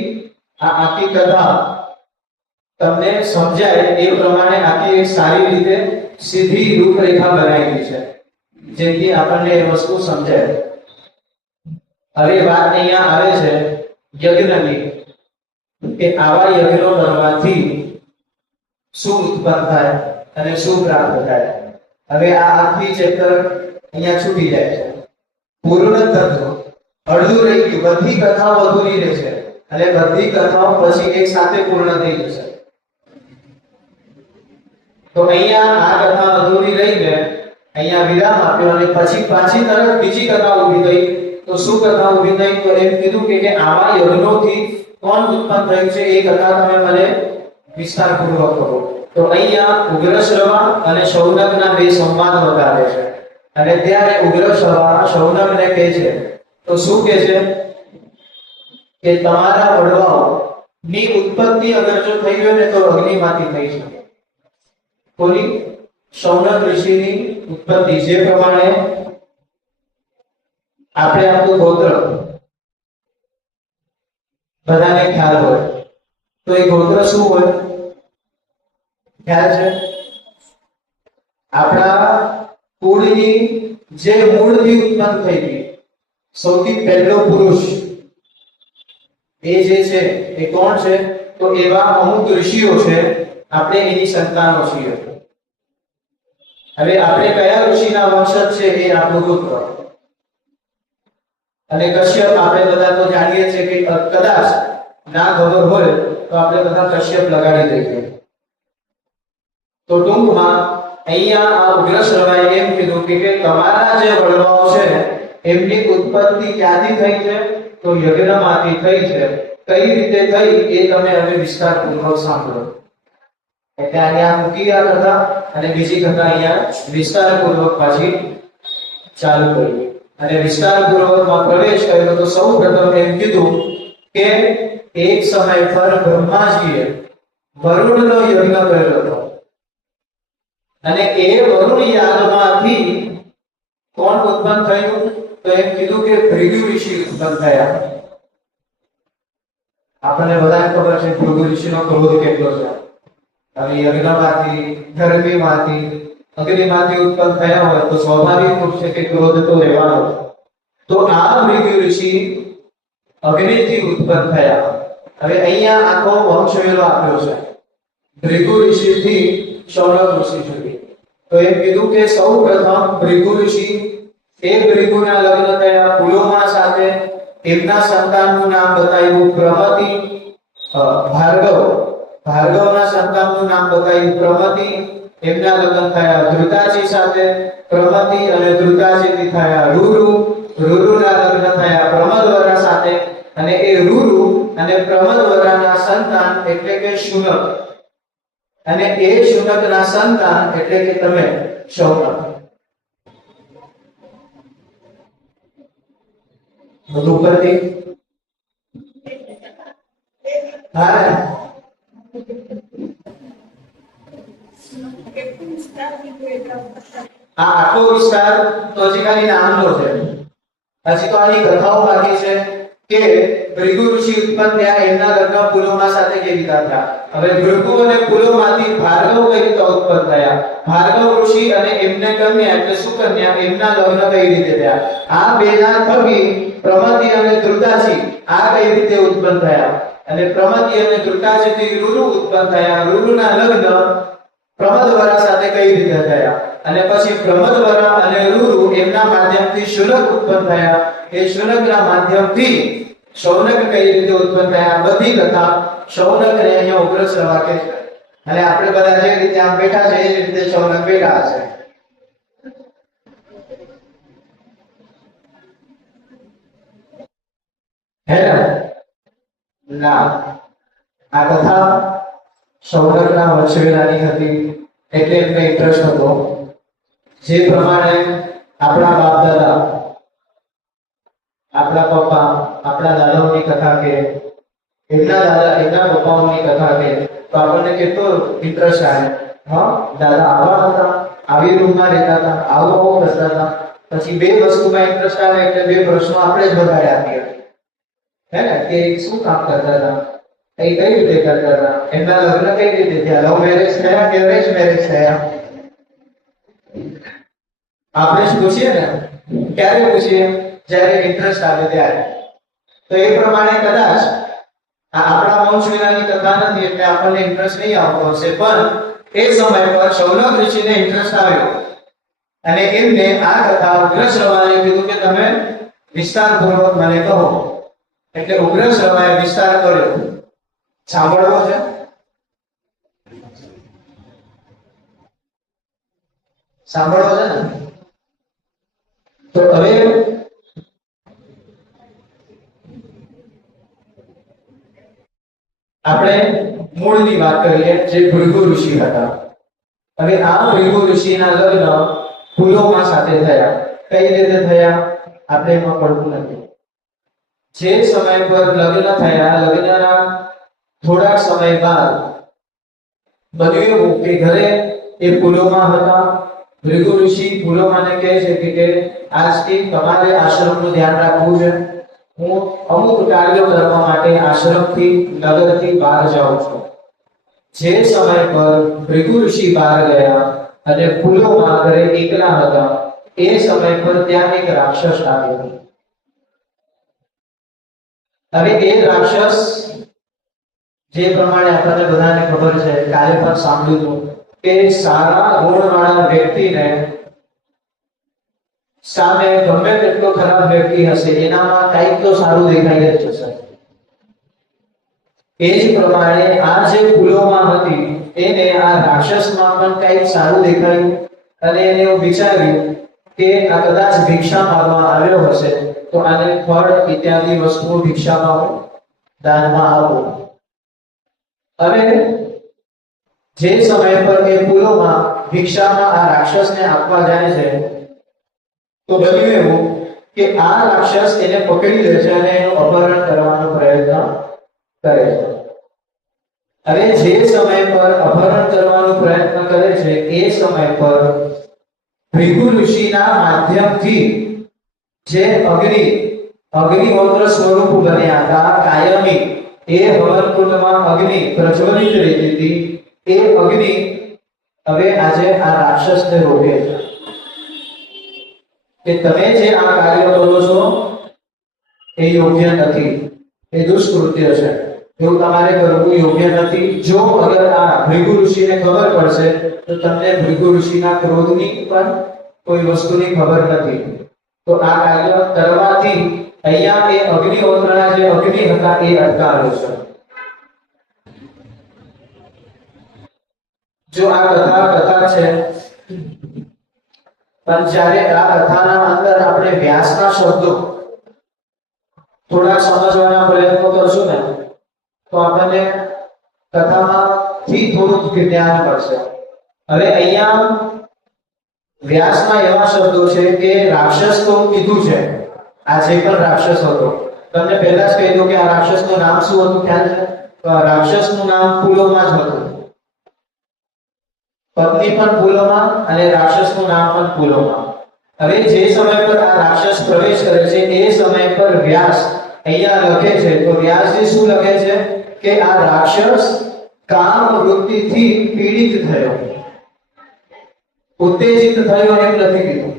આ આખી કથા તમને સમજાય એ પ્રમાણે આખી એક સારી રીતે સીધી રૂપરેખા બનાવેલી છે, જેથી આપણને એ વસ્તુ સમજાય. હવે વાત અહીંયા આવે છે યજ્ઞની, કે આવા યજ્ઞો કરવાથી શું ઉત્પન્ન થાય અને શું પ્રાપ્ત થાય. હવે આ આખી ચેપ્ટર અહીંયા છૂટી જાય છે. પૂર્ણ તત્વ અડધું રહી ગયું, બધી કથાઓ અધૂરી રહે છે, અને બધી કથાઓ પછી એક સાથે પૂર્ણ થઈ જશે. તો અહીંયા આ કથા અધૂરી રહીને અહીંયા વિરામ આપ્યો, અને પછી પાછી તરત બીજી કથા ઊભી થઈ. તો શું કથા ઊભી થઈ? તો એમ કીધું કે આવા યજ્ઞોથી કોણ ઉત્પન્ન થયું છે એ કથા તમે મને વિસ્તારપૂર્વક કહો. તો અહીંયા ઉગ્રશ્રવા અને શૌનકના 2 સંવાદ બતાવે છે. અને ત્યારે ઉગ્રશ્રવા શૌનકને કહે છે, તો શું કહે છે કે તમારા વડવાઓ ની ઉત્પત્તિ અગર જો થઈ હોય ને તો અગ્નિમાંથી થઈ છે. કોની? શૌનક ઋષિની ઉત્પત્તિ. જે પ્રમાણે આપણે આપણું ગોત્ર બધાને ખ્યાલ હોય, તો એ ગોત્ર શું હોય ખ્યાલ છે? આપણા કુળની જે મૂળથી ઉત્પન્ન થઈ ગઈ સૌથી પહેલો પુરુષ એ જે છે એ કોણ છે? તો એવા અમુક ઋષિઓ છે, આપણે એની સંતાનો છીએ. હવે આપણે કયા ઋષિના વંશજ છે એ આપણું ગોત્ર. અને કશ્યપ આપણે બધા તો જાણીએ છીએ કે કદાચ ના ખબર હોય તો આપણે બધા કશ્યપ લગાડી દઈએ. તો ટૂંકમાં અહીંયા આ ઉગ્રશ્રવાએ એમ કીધું કે તમારા જે વડવાઓ છે એમની ઉત્પત્તિ ક્યાંથી થઈ છે? તો યજ્ઞમાંથી થઈ છે. કઈ રીતે થઈ એ તમે હવે વિસ્તારપૂર્વક સાંભળો. એટલે અહીંયા મૂકી આ કથા, અને બીજી કથા અહીંયા વિસ્તારપૂર્વક પાછી ચાલુ કરી. અને વિસ્તારપૂર્વકમાં પ્રવેશ કર્યો તો સૌ પ્રથમ એમ કીધું કે એક સમય પર બ્રહ્માજીએ વરુણનો યજ્ઞ કર્યો હતો અને એ વરુણ યાગમાંથી કોણ ઉત્પન્ન થયું? તો એમ કીધું કે ભૃગુ ઋષિ ઉત્પન્ન થયા. આપણને બધાને ખબર છે ભૃગુ ઋષિનો ક્રોધ કેટલો છે. હવે યજ્ઞમાંથી, ગરમીમાંથી, અગ્નિમાંથી ઉત્પન્ન થયા હોય તો સ્વાભાવિક રૂપ છે કે ક્રોધ તો રહેવાનો. તો આ ભૃગુ ઋષિ અગ્નિથી ઉત્પન્ન થયા. હવે અહીંયા આખો વંશવેલો આપ્યો છે ભૃગુ ઋષિથી શૌનક ઋષિ સુધી. તો એમ કીધું કે સૌ પ્રથમ ભૃગુ ઋષિ, એ ભૃગુના લગ્ન થયા પુલોમા સાથે. એમના સંતાનનું નામ બતાવ્યું પ્રમતિ. ભાર્ગવ, ભાર્ગવના સંતાનનું નામ બતાવ્યું પ્રમતિ. એમના લગ્ન થયા ધૃતાજી સાથે. પ્રમતિ અને ધૃતાજીથી થયા રૂરુ. રૂરુના લગ્ન થયા પ્રમદવરા સાથે. અને એ રૂરુ અને પ્રમદવરાના સંતાન એટલે કે શુનક. અને એ શુનકના સંતાન એટલે કે તમે શૌનક. બધું પરથી આ આખો વિસ્તાર તો હજી ખાલી નામનો છે. હજી તો આની કથાઓ બાકી છે કે ભૃગુ ઋષિ ઉત્પન્ન થયા, એમના લગ્ન પુલોમા સાથે કેવી રીતે થયા. હવે ભૃગુ અને પુલોમાંથી ભાર્ગવ કઈ રીતે ઉત્પન્ન થયા, ભાર્ગવ ઋષિ અને એમને કન્યા એટલે સુકન્યા, એમના લગ્ન કઈ રીતે થયા. આ બેના થકી પ્રમતિ અને ધૃતાજી આ કઈ રીતે ઉત્પન્ન થયા. અને પ્રમતિ અને ધૃતાજીથી રૂરુ ઉત્પન્ન થયા. રૂરુના લગ્ન પ્રમદવરા સાથે કઈ રીતે થયા. અને પછી પ્રમદવરા અને રૂરુ એમના માધ્યમથી શુનક ઉત્પન્ન થયા. એ શુનકના માધ્યમથી શૌનક કઈ રીતે ઉત્પન્ન થયા. બધી કથા શૌનકને અહીંયા ઉગ્રસર વાક્ય છે. અને આપણે બધા જે રીતે આમ બેઠા છે એ જ રીતે શૌનક બેઠા છે. હે ના, આ કથા શૌનકના વંશવેલાની હતી એટલે એમને ઇન્ટરેસ્ટ હતો. જે પ્રમાણે આપણા બાપ દાદા, આપણા પપ્પા, આપણા દાદાઓની કથા કે એમના દાદા, એમના પપ્પાઓની કથા કે તો આપણને કેટલો ઇન્ટરેસ્ટ આવે. હા, દાદા આવા હતા, આવી રૂમમાં રહેતા હતા, આવું કરતા હતા. પછી બે વસ્તુમાં ઇન્ટરેસ્ટ આવે એટલે બે પ્રશ્નો આપણે જ વધારે આપીએ. હે ને, કે શું કામ કરતા હતા, કઈ કઈ રીતે કરતા હતા, એમના લગ્ન કઈ રીતે થયા, લવ મેરેજ થયા કે અરેન્જ મેરેજ થયા. આપણે જ પૂછીએ ને, ક્યારે પૂછીએ? જ્યારે ઇન્ટરેસ્ટ આવે ત્યારે. તો એ પ્રમાણે કદાચ આપણા વંશવેલાની કથા નથી એટલે આપણને ઇન્ટરેસ્ટ નહીં આવતો હશે, પણ એ સમય પર શૌનક ઋષિને ઇન્ટરેસ્ટ આવ્યો અને એમને આ કથા ઉગ્રશ્રવાને કીધું કે તમે વિસ્તારપૂર્વક મને કહો. એટલે ઉગ્રશ્રવાએ વિસ્તાર કર્યો. સાંભળવો છે? સાંભળવો છે ને? તો હવે આપણે મૂળની વાત કરીએ, જે ભૃગુ ઋષિ હતા. હવે આ ભૃગુ ઋષિના લગ્ન પુલોમા સાથે થયા. કઈ રીતે થયા આપણે એમાં પડતું નથી. જે સમય પર લગ્ન થયા, લગ્નના થોડાક સમય બાદ બન્યું એવું કે ઘરે એ પુલોમા હતા. ભૃગુ ઋષિ પુલોમાને કહે છે કે આજથી તમારે આશ્રમનું ધ્યાન રાખવું છે. હું અમુક કાર્યો કરવા માટે આશ્રમથી, નગરથી બહાર જાઉં છું. જે સમય પર ભૃગુ ઋષિ બહાર ગયા અને પુલોમા ઘરે એકલા હતા, એ સમય પર ત્યાં એક રાક્ષસ આવ્યો. હવે એ રાક્ષસ, જે પ્રમાણે આપણને બધાને ખબર છે, કાલે પણ સાંભળ્યું કે સારા ગુણવાળા વ્યક્તિને સામે ગમે તેટલો ખરાબ વ્યક્તિ હશે એનામાં કંઈક તો સારું દેખાઈ જ જશે. એ જ પ્રમાણે આ જે પુલોમા હતી એને આ રાક્ષસમાં પણ કંઈક સારું દેખાયું અને એને એવું વિચાર્યું કે આ કદાચ ભિક્ષા માંગવા આવ્યો હશે તો આને ફળ ઇત્યાદિ વસ્તુઓ ભિક્ષામાં દાનમાં આપો. હવે જે સમય પર એ પુલોમા ભિક્ષામાં આ રાક્ષસને આપવા જાય છે તો બન્યું એવું કે આ રાક્ષસ એને પકડી લે છે અને એનું અપહરણ કરવાનો પ્રયત્ન કરે છે. હવે જે સમય પર અપહરણ કરવાનો પ્રયત્ન કરે છે એ સમય પર ભૃગુ ઋષિના માધ્યમથી જે અગ્નિહોત્ર સ્વરૂપ બન્યા હતા કાયમી, એ હવનકુંડમાં અગ્નિ પ્રજ્વલિત રહેતી હતી. એ અગ્નિ હવે આજે આ રાક્ષસને રોકે છે કે તમે જે આ કાર્ય કરો છો એ યોગ્ય નથી, એ દુષ્કૃત્ય છે, એવું તમારે કરવું યોગ્ય નથી. જો અગર આ ભૃગુ ઋષિને ખબર પડશે તો તમને ભૃગુ ઋષિના ક્રોધની પણ કોઈ વસ્તુની ખબર નથી. તો આ કાર્ય કરવાથી અહીંયા એ અગ્નિહોત્રના જે અગ્નિ હતા એ અટકાવે છે. જો આ કથા છે, પણ જ્યારે આ કથાના અંદર આપણે વ્યાસના શબ્દો થોડા સમજવાના પ્રયત્નો કરશું ને તો આપણને કથામાંથી થોડું જ્ઞાન મળશે. હવે અહીંયા વ્યાસના એવા શબ્દો છે કે રાક્ષસ તો કીધું છે, આ જે પણ રાક્ષસ હતો, તમને પહેલા જ કહી દઉં કે આ રાક્ષસનું નામ શું હતું, ખ્યાલ છે? તો આ રાક્ષસનું નામ પુલોમા જ હતું. પત્ની પણ પુલોમા અને રાક્ષસનું નામ પણ પુલોમા. હવે જે સમય પર આ રાક્ષસ પ્રવેશ કરે છે એ સમય પર વ્યાસ અહીંયા લખે છે, તો વ્યાસજી શું લખે છે કે આ રાક્ષસ કામ વૃત્તિથી પીડિત થયો, ઉત્તેજિત થયો એમ નથી કીધું.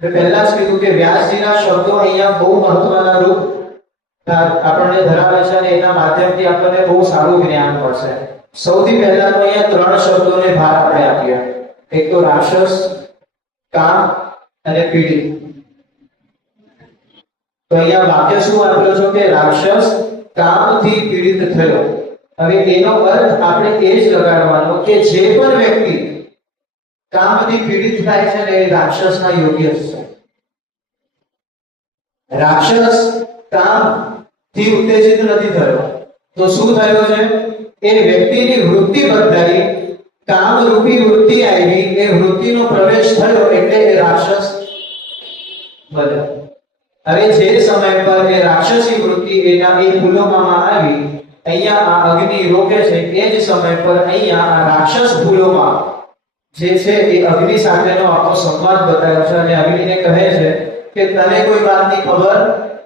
મેં પહેલા જ કીધું કે વ્યાસજીના શબ્દો અહીંયા બહુ મહત્વના રૂપ આપણને ધરાવે છે અને એના માધ્યમથી આપણને બહુ સારું જ્ઞાન મળશે. સૌથી પહેલા તો અહીંયા ત્રણ શબ્દોને ભાર આપણે આપ્યા, એક તો રાક્ષસ, કામ અને પીડિત. તો અહીંયા વાક્ય શું આપ્યો છે કે રાક્ષસ કામથી પીડિત થયો. હવે એનો અર્થ આપણે એ જ લગાડવાનો કે જે પણ વ્યક્તિ કામથી પીડિત થાય છે ને એ રાક્ષસના યોગ્ય છે. રાક્ષસ કામથી ઉત્તેજિત નથી થયો તો શું થયો છે? એ વ્યક્તિની વૃત્તિ બદલાઈ, કામ રૂપી વૃત્તિ આવી, એ વૃત્તિનો પ્રવેશ થયો એટલે એ રાક્ષસ બન્યો. હવે જે સમય પર એ રાક્ષસી વૃત્તિ એના એ પુલોમામાં આવી, અહીંયા આ અગ્નિ રોકે છે, એ જ સમય પર અહીંયા આ રાક્ષસ પુલોમા જે છે એ અગ્નિ સાથેનો આપણો સંવાદ બતાવ્યો છે અને અગ્નિને કહે છે કે તને કોઈ વાતની ખબર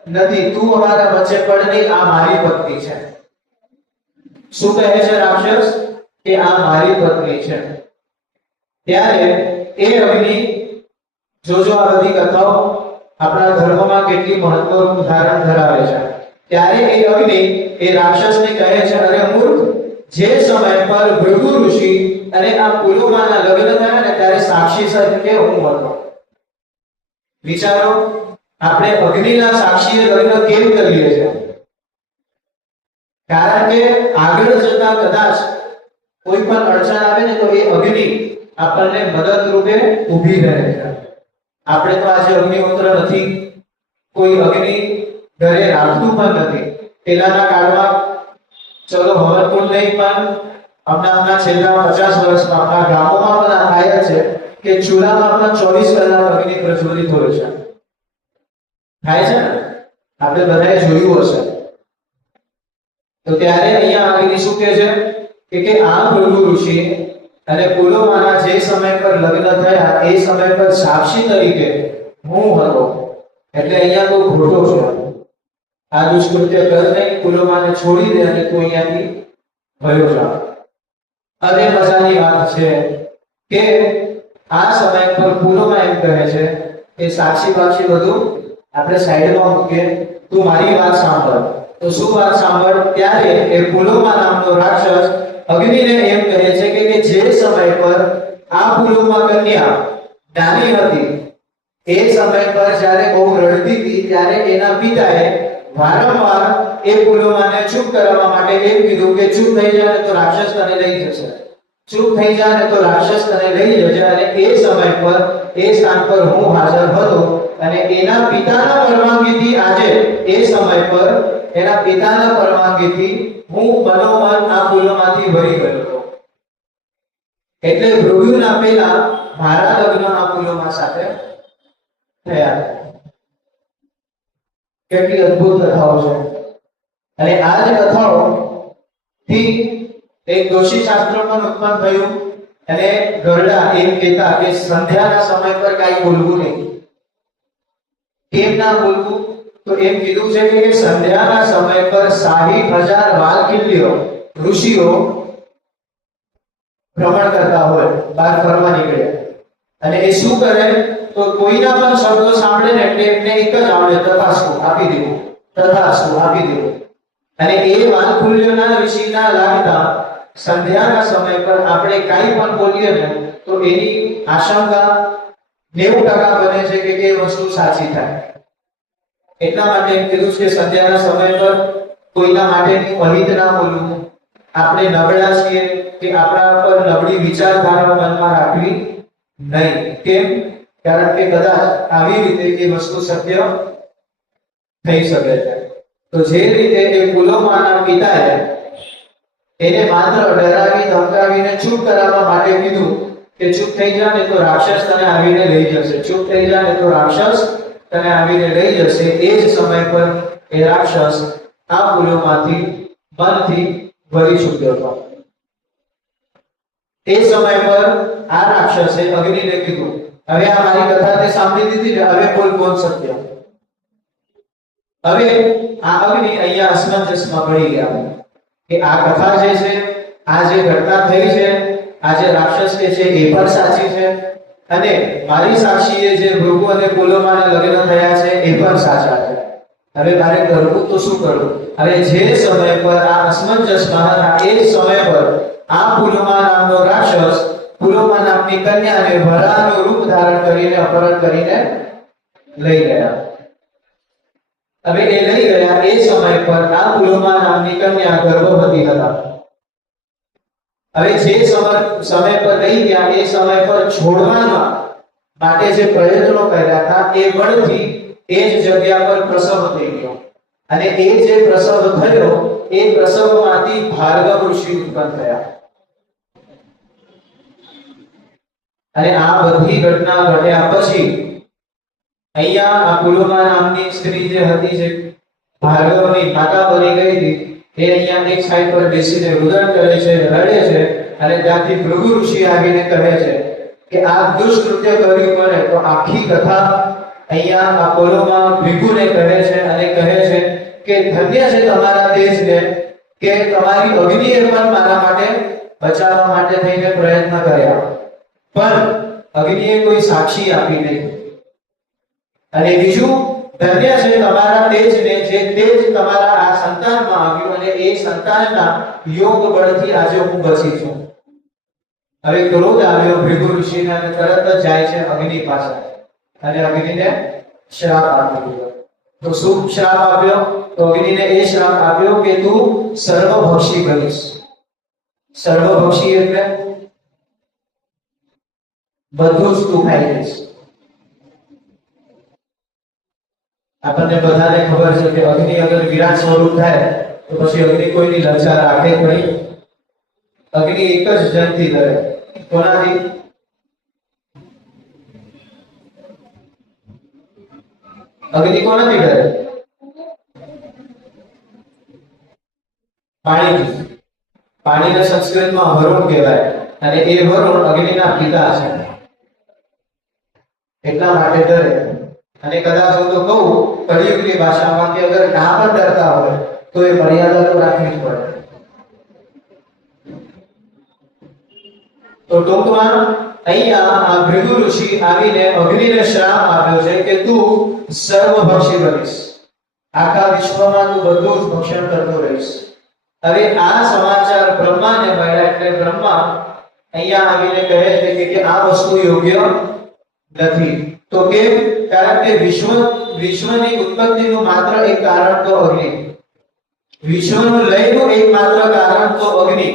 નથી, તું અમારા વચ્ચે પડ નહીં, આ મારી પત્ની છે. શું કહે છે રાક્ષસ? કે આ મારી પત્ની છે. ત્યારે એ અગ્નિ, જોજો આ બધી કથાઓ આપણા ધર્મમાં કેટલી મહત્વનું ધારણ ધરાવે છે. ત્યારે એ અગ્નિ એ રાક્ષસને કહે છે, અરે મૂર્ખ, જે સમય પર ભૃગુ ઋષિ અને આ પુલોમાના લગ્ન થયા ને ત્યારે સાક્ષી તરીકે હું હતો. વિચારો, આપણે અગ્નિના સાક્ષીએ લગ્ન કેમ કરીએ છીએ? કારણ કે આગળ જતા કદાચ કોઈ પણ અડચણ આવે ને તો એ અગ્નિ આપણને મદદરૂપે ઊભી રહે છે. આપણે તો આજે અગ્નિહોત્ર નથી, કોઈ અગ્નિ ઘરે રાખતું પણ નથી. પહેલાના કાળમાં ચલો હવનકુંડ નહીં, પણ આપણા છેલ્લા 50 વર્ષમાં આપણા ગામોમાં પણ આયા છે કે ચૂલામાં પણ 24 કલાક અગ્નિ પ્રજ્વલિત હોય છે. થાય છે ને? આપણે બધાએ જોયું હશે. તો ત્યારે અહીંયા અગ્નિ શું કહે છે કે આ ભૃગુ ઋષિ અને પુલોમાના જે સમય પર લગ્ન થયા એ સમય પર સાક્ષી તરીકે હું હતો. એટલે અહીંયા તો ખોટો છે, આ દુષ્કૃત્ય કર નહીં, પુલોમાને છોડી દે અને તું અહીંયાથી ભયો જા. અને મજાની વાત છે કે આ સમય પર પુલોમા એમ કહે છે કે સાક્ષી બાક્ષી બધું આપણે સાઈડમાં મૂકીએ, તું મારી વાત સાંભળ. તો શું વાત સાંભળ? ત્યારે એ પુલોમા નામનો રાક્ષસ અગ્નિને એમ કહે છે કે જે સમય પર આ પુલોમા કન્યા નાની હતી એ સમય પર જ્યારે બહુ રડતી હતી ત્યારે એના પિતાએ વારંવાર એ પુલોમાને ચૂપ કરાવવા માટે એમ કીધું કે ચૂપ થઈ જાય તો રાક્ષસ તને લઈ જશે, ચૂપ થઈ જાય તો રાક્ષસ તને લઈ જશે. અને એ સમય પર એ સ્થાન પર હું હાજર હતો અને એના પિતાના પરવાનગીથી આજે એ સમય પર એના પિતાના પરવાનગીથી હું મનોમન આ પુલોમાંથી વળી ગયો હતો. એટલે ભૃગુના પહેલા મારા લગ્ન આ પુલોમા સાથે થયા. કેટલી અદ્ભુત કથાઓ છે. અને આ જ કથાઓ થી એક દોષી શાસ્ત્ર પણ ઉત્પન્ન થયું અને ગરડા એમ કહેતા કે સંધ્યાના સમય પર કાંઈ બોલવું નહીં. કેમ ના બોલવું? તો એમ કીધું છે કે સંધ્યાના સમય પર 60,000 વાલકીલ્યો ઋષિઓ ભ્રમણ કરતા હોય, બહાર ફરવા નીકળ્યા. અને એ શું કરે? તો કોઈના પણ શબ્દો સાંભળે ને એટલે એમને એક જ આવડે, તથાસ્તુ આપી દેવું, તથાસ્તુ આપી દેવું. અને એ વાલકુલ્યોના ઋષિના લાગતા સંધ્યાના સમય પર આપણે કાંઈ પણ બોલીએ ને તો એની આશંકા 90% બને છે કે એ વસ્તુ સાચી થાય. એટલા માટે કીધું છે સંધ્યાના સમય પર કોઈના માટેની અહિત ના બોલવું. આપણે નબળા છીએ કે આપણા પર નબળી વિચારધારા મનમાં રાખવી નહીં. કેમ? કારણ કે કદાચ આવી રીતે એ વસ્તુ સત્ય થઈ શકે છે. તો જે રીતે એ પુલોમાના પિતાએ એને માત્ર ડરાવી ધમકાવીને ચૂપ કરાવવા માટે કીધું કે ચૂપ થઈ જા ને તો રાક્ષસ તને આવીને લઈ જશે, ચૂપ થઈ જા ને તો રાક્ષસ તને આવીને લઈ જશે. એ જ સમય પર એ રાક્ષસ આ પુલોમાંથી મનથી વળી છૂટ્યો હતો. એ સમય પર આ રાક્ષસે અગ્નિને કીધું, હવે આ મારી કથા તે સાંભળી દીધી ને, હવે બોલ કોણ સત્ય. હવે આ અગ્નિ અહીંયા અસમંજસમાં પડી ગયા કે આ કથા જે છે, આ જે ઘટના થઈ છે, આ જે રાક્ષસ કે છે એ પણ સાચી છે અને મારી સાક્ષીએ જે ભૃગુ અને પુલોમાના લગ્ન થયા છે એ પણ સાચા છે. હવે મારે કરવું તો શું કરવું? હવે જે સમય પર આ અસમંજસમાં હતા એ સમય પર આ પુલોમા નામનો રાક્ષસ પુલોમા નામની કન્યાને વરાહનું રૂપ ધારણ કરીને અપહરણ કરીને લઈ ગયા. હવે એ લઈ ગયા એ સમય પર આ પુલોમા નામની કન્યા ગર્ભવતી હતા. હવે જે સમય પર લઈ ગયા એ સમય પર છોડવાના માટે જે પ્રયત્નો કર્યા હતા એ બળથી એ જ જગ્યા પર પ્રસવ થઈ ગયો. અને એ જે પ્રસવ થયો એ પ્રસવમાંથી ભાર્ગવ ઋષિ ઉત્પન્ન થયા. અને આ બધી ઘટના ઘટ્યા પછી અહીંયા આ પુલોમા નામની સ્ત્રી જે હતી, જે ભાર્ગવની માતા બની ગઈ હતી, એ અહીંયા એક સાઈડ પર બેસીને રુદન કરે છે, રડે છે. અને ત્યાંથી ભૃગુ ઋષિ આવીને કહે છે કે આ દુષ્કૃત્ય કર્યું મને. તો આખી કથા અહીંયા આ પુલોમા ભૃગુને કહે છે અને કહે છે કે ધન્ય છે તમારા તેજને કે તમારી અગ્નિએ પણ મારા માટે બચાવવા માટે થઈને પ્રયત્ન કર્યા, પણ અગ્નિએ કોઈ સાક્ષી આપી નહીં. અને બીજું, ધન્ય છે તમારા તેજને, જે તેજ તમારા આ સંતાનમાં આવ્યું અને એ સંતાનના યોગ બળથી આજે હું બચી છું. હવે ક્રોધ આવ્યો ભૃગુ ઋષિને અને તરત જ જાય છે અગ્નિ પાસે અને અગ્નિને શ્રાપ આપ્યો. તો શું શ્રાપ આપ્યો? તો અગ્નિને એ શ્રાપ આપ્યો કે તું સર્વભક્ષી બનીશ. સર્વભક્ષી એટલે બધું જ તું ખાઈ લઈશ. આપણને બધાને ખબર છે કે અગ્નિ અગર વિરાટ સ્વરૂપ થાય તો પછી અગ્નિ કોઈની લજ્જા રાખે નહીં. અગ્નિ એક જ જનથી ડરે. કોનાથી? અગ્નિ કોનાથી ડરે? પાણીથી. પાણીને સંસ્કૃતમાં વરુણ કહેવાય અને એ વરુણ અગ્નિના પિતા છે, એટલા માટે ડરે. અને કદાચ હું તો કહું કળિયુગની ભાષામાં કે અગર ના પણ ડરતા હોય તો એ મર્યાદા તો રાખવી જ પડે. તો ટૂંકમાં અહીંયા આ ભૃગુ ઋષિ આવીને અગ્નિને શ્રાપ આપ્યો છે કે તું સર્વભક્ષી બનીશ. આખા વિશ્વમાં તું બધું જ ભક્ષણ કરતો રહીશ. હવે આ સમાચાર બ્રહ્માને મળ્યા એટલે બ્રહ્મા અહીંયા આવીને કહે છે કે આ વસ્તુ યોગ્ય નથી. તો કેમ? કારણ કે વિશ્વની ઉત્પત્તિનું માત્ર એક કારણ તો અગ્નિ, વિશ્વનું લયનું એકમાત્ર કારણ તો અગ્નિ.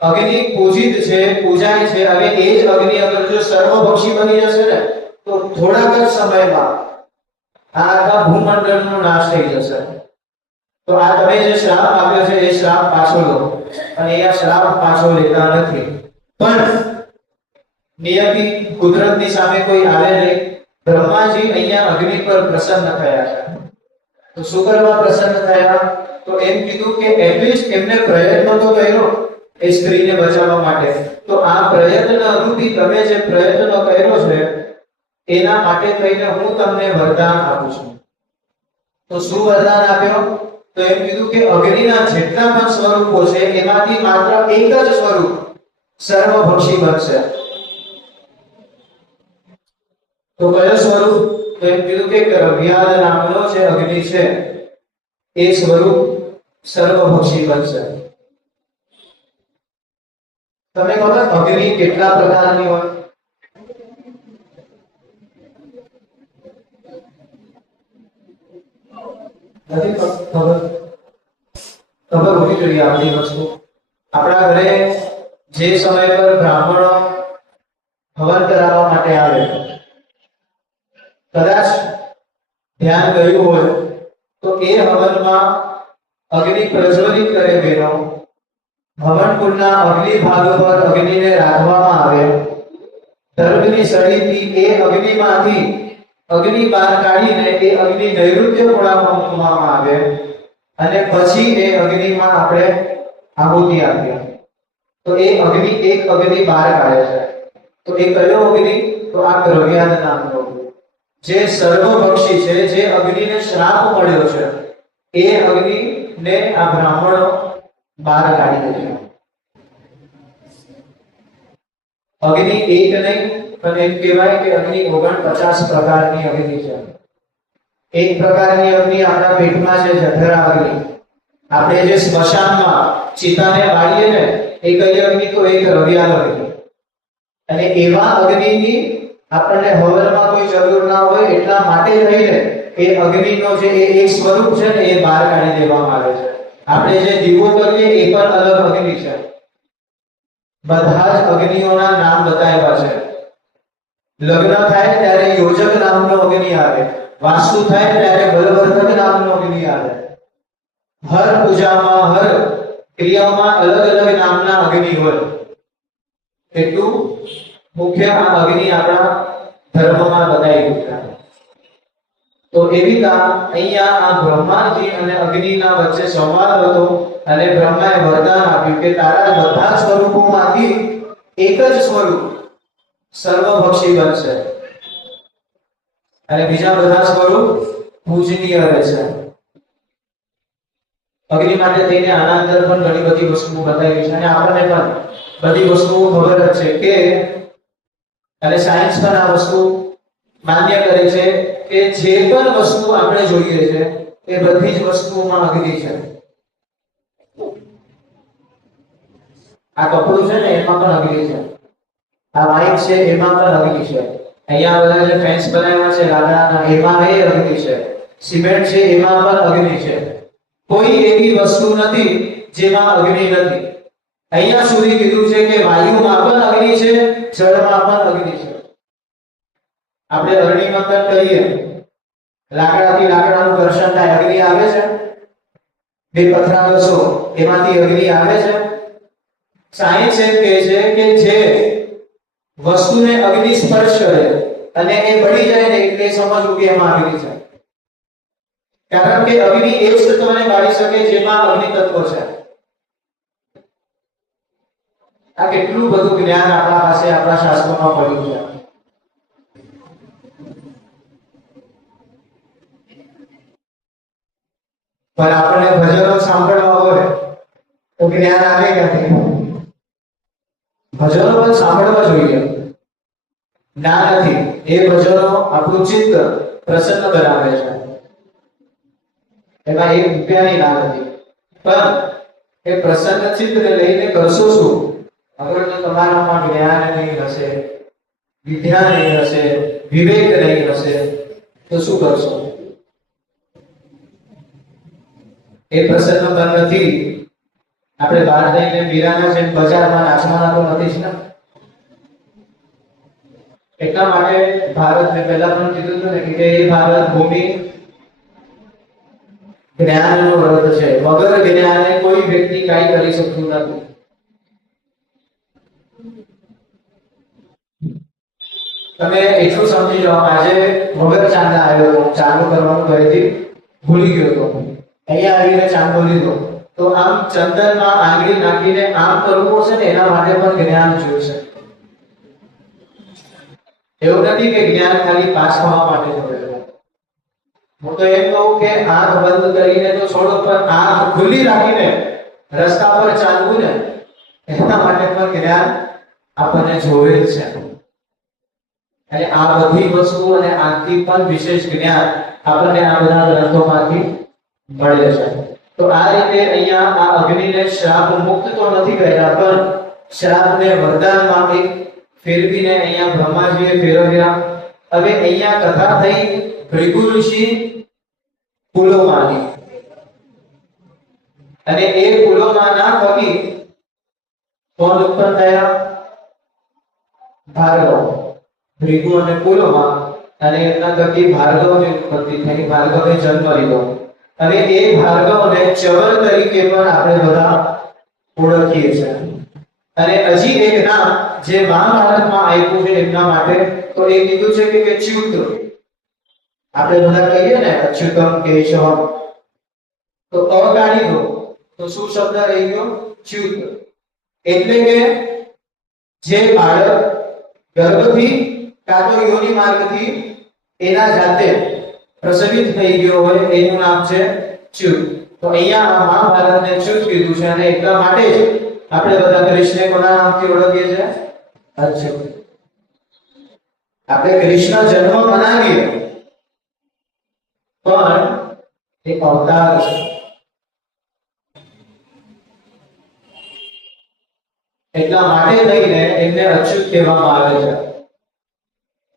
અગ્નિ પૂજિત છે, પૂજાય છે. હવે એ જ અગ્નિ અગર જો સર્વભક્ષી બની જશે ને તો થોડાક જ સમયમાં આ આખા ભૂમંડળનો નાશ થઈ જશે. તો આ તમે જે શ્રાપ આપ્યો છે એ શ્રાપ પાછો લો. અને એ શ્રાપ પાછો લેતા નથી, પણ નિયતિ કુદરતની સામે કોઈ આવે નહીં. બ્રહ્માજી અહીંયા અગ્નિ પર પ્રસન્ન થયા છે. તો શું કરવા પ્રસન્ન થયા? તો એમ કીધું કે એટલીસ્ટ એમને પ્રયત્ન તો કર્યો એ સ્ત્રીને બચાવવા માટે. તો આ પ્રયત્ન રૂપી તમે જે પ્રયત્ન કર્યો છે એના માટે થઈને હું તમને વરદાન આપું છું. તો શું વરદાન આપ્યો? તો એમ કીધું કે અગ્નિના જેટલા પણ સ્વરૂપો છે એમાંથી માત્ર એક જ સ્વરૂપ સર્વભક્ષી બનશે. તો કયો સ્વરૂપ? તો એમ કીધું કે રવ્યાદ નામનો જે અગ્નિ છે એ સ્વરૂપ સર્વભક્ષી બનશે. તમને ખબર અગ્નિ કેટલા પ્રકારની હોય? નથી ખબર? ખબર હોવી જોઈએ આ બધી વસ્તુ. આપણા ઘરે જે સમય પર બ્રાહ્મણો હવન કરાવવા માટે આવે, કદાચ ધ્યાન ગયું હોય તો એ હવનમાં અગ્નિ પ્રજ્વલિત કરે બહેનો. હવન કુંડના અગ્નિ ભાગ પર અગ્નિને રાખવામાં આવે. દર્ભની સળીથી એ અગ્નિમાંથી અગ્નિ બહાર કાઢીને એ અગ્નિ નૈઋત્ય ખૂણામાં મૂકવામાં આવે અને પછી એ અગ્નિમાં આપણે આહુતિ આપીએ. તો એ અગ્નિ એક અગ્નિ બહાર કાઢે છે. તો એ કયો અગ્નિ? તો આ દ્રવ્યાદ નામનો જે સર્વભક્ષી છે, જે અગ્નિને શ્રાપ મળ્યો છે, એ અગ્નિને આ બ્રાહ્મણો બહાર કાઢી દે છે. અગ્નિ એક નહીં પણ એમ કહેવાય કે અગ્નિ 49 પ્રકારની અગ્નિ છે. એક પ્રકારની અગ્નિ આપણા પેટમાં છે, જઠરા અગ્નિ. આપણે જે સ્મશાનમાં ચિતાને બાળીએ ને એ કઈ અગ્નિ? તો એક રવ્યાદ અગ્નિ. અને એવા અગ્નિની આપણને હવનમાં કોઈ જરૂર ના હોય એટલા માટે થઈને એ અગ્નિનો જે એક સ્વરૂપ છે ને એ બહાર કાઢી દેવામાં આવે છે. આપણે જે દીવો કરીએ એ પણ અલગ અગ્નિ છે. બધા જ અગ્નિઓના નામ બતાવ્યા છે. લગ્ન થાય ત્યારે યોજક નામનો અગ્નિ આવે, વાસ્તુ થાય ત્યારે બલવર્ધક નામનો અગ્નિ આવે. હર પૂજામાં, હર ક્રિયામાં અલગ અલગ નામના અગ્નિ હોય. એટલું મુખ્ય આ અગ્નિ આપણા ધર્મમાં બતાવી છે. તો એવી રીતે અહીંયા આ બ્રહ્માજી અને અગ્નિના વચ્ચે સંવાદ હતો અને બ્રહ્માએ વરદાન આપ્યું કે તારા બધા સ્વરૂપોમાંથી એક જ સ્વરૂપ સર્વભક્ષી બનશે અને બીજા બધા સ્વરૂપ પૂજનીય રહેશે. અગ્નિ માટે થઈને આના અંદર પણ ઘણી બધી વસ્તુઓ બતાવી છે અને આપણને પણ બધી વસ્તુઓ ખબર જ છે કે અને સાયન્સ પણ આ વસ્તુ માન્ય કરે છે કે જે પણ વસ્તુ આપણે જોઈએ છે એ બધી જ વસ્તુઓમાં અગ્નિ છે. આ કપડું છે ને એમાં પણ અગ્નિ છે, આ માઇક છે એમાં પણ અગ્નિ છે, અહીંયા બધા જે ફેન્સ બનાવ્યા છે લાકડાના એમાં એ અગ્નિ છે, સિમેન્ટ છે એમાં પણ અગ્નિ છે. કોઈ એવી વસ્તુ નથી જેમાં અગ્નિ નથી. અહીંયા સુધી કીધું છે કે વાયુમાં પણ અગ્નિ છે, જળમાં પણ અગ્નિ છે. આપણે અગ્નિ મંથન કરીએ, લાકડાથી લાકડાનું ઘર્ષણ થાય, અગ્નિ આવે છે. બે પથરા ઘસો એમાંથી અગ્નિ આવે છે. સાયન્સ એમ કહે છે કે જે વસ્તુને અગ્નિ સ્પર્શ કરે અને એ બળી જાય ને એટલે સમજવું કે એમાં અગ્નિ છે. કારણ કે અગ્નિ એ જ તત્વને બાળી શકે જેમાં અગ્નિ તત્વ છે. આ કેટલું બધું જ્ઞાન આપણા પાસે આપણા શાસ્ત્રોમાં પડ્યું છે. પણ આપણે ભજનો સાંભળવા હોય તો જ્ઞાન આવે ક્યાંથી? ભજનો પણ સાંભળવા જોઈએ. ના નથી, એ ભજનો આપણું ચિત્ત પ્રસન્ન બનાવે છે. એમાં એક રૂપિયાની ના નથી, પણ એ પ્રસન્ન ચિત્તને લઈને કરશો શું? અગર તો તમારામાં જ્ઞાન નહીં હશે, વિદ્યા નહીં હશે, વિવેક નહીં હશે તો શું કરશો? એ પ્રસન્ન પણ નથી. આપણે બહાર જઈને મીરાના જેમ બજારમાં નાચવાના તો નથી જ ને. એટલા માટે ભારતને પહેલા પણ કીધું હતું ને કે એ ભારત ભૂમિ જ્ઞાનનો રથ છે. વગર જ્ઞાને કોઈ વ્યક્તિ કાંઈ કરી શકતું નથી. તમે એટલું સમજી લો, આજે વગર ચાંદા આવ્યો હતો, ચાલુ કરવાનું કહેતી ભૂલી ગયો હતો, અહીંયા આવીને ચાંદો લીધો, તો આમ ચંદનમાં આંગળી નાખીને આમ કરવું પડશે ને, એના માટે પણ જ્ઞાન જોઈશે. એવું નથી કે જ્ઞાન ખાલી પાસ થવા માટે જોડે. હું તો એમ કહું કે આંખ બંધ કરીને તો છોડો, પણ આંખ ખુલ્લી રાખીને રસ્તા પર ચાલવું ને, એના માટે પણ જ્ઞાન આપણને જોવે છે. અને આ બધી વસ્તુ અને આથી પણ વિશેષ જ્ઞાન આપણને આ બધા ગ્રંથોમાંથી મળે છે. તો આ રીતે અહીંયા આ અગ્નિને શ્રાપ મુક્ત તો નથી કર્યા, પણ શ્રાપને વરદાનમાં એક ફેરવીને અહીંયા બ્રહ્માજીએ ફેરવ્યા. હવે અહીંયા કથા થઈ ભૃગુ ઋષિ પુલોમાની, અને એ પુલોમાના કવિ કોણ ઉત્પન્ન થયા? ભાર્ગવ. ભૃગુ અને પુલોમા, અને એમના કવિ ભાર્ગવની ઉત્પત્તિ થઈ, ભાર્ગવે જન્મ લીધો. અને એ ભાર્ગવને ચવર તરીકે પણ આપણે બધા ઓળખીએ છીએ. અને હજી એક નામ જે મહાભારતમાં આપ્યું છે એમના માટે, તો એ કીધું છે કે ચ્યુત. આપણે બધા કહીએ ને અચ્યુતમ કેશવમ, તો અ કાઢી દો તો શું શબ્દ રહી ગયો? ચ્યુત. એટલે કે જે બાળક ગર્ભથી કાં તો યોનિ માર્ગથી એના જાતે પ્રસવિત થઈ ગયો હોય એનું નામ છે ચ્યુત. તો અહીંયા આ મહાભારતને ચ્યુત કીધું છે, અને એટલા માટે જ આપણે બધા કૃષ્ણને કોના નામથી ઓળખીએ છીએ? અચ્યુત. આપણે કૃષ્ણ જન્મ મનાવીએ, પણ એક અવતાર છે. એટલા માટે લઈને એમને અચ્યુત કહેવામાં આવે છે.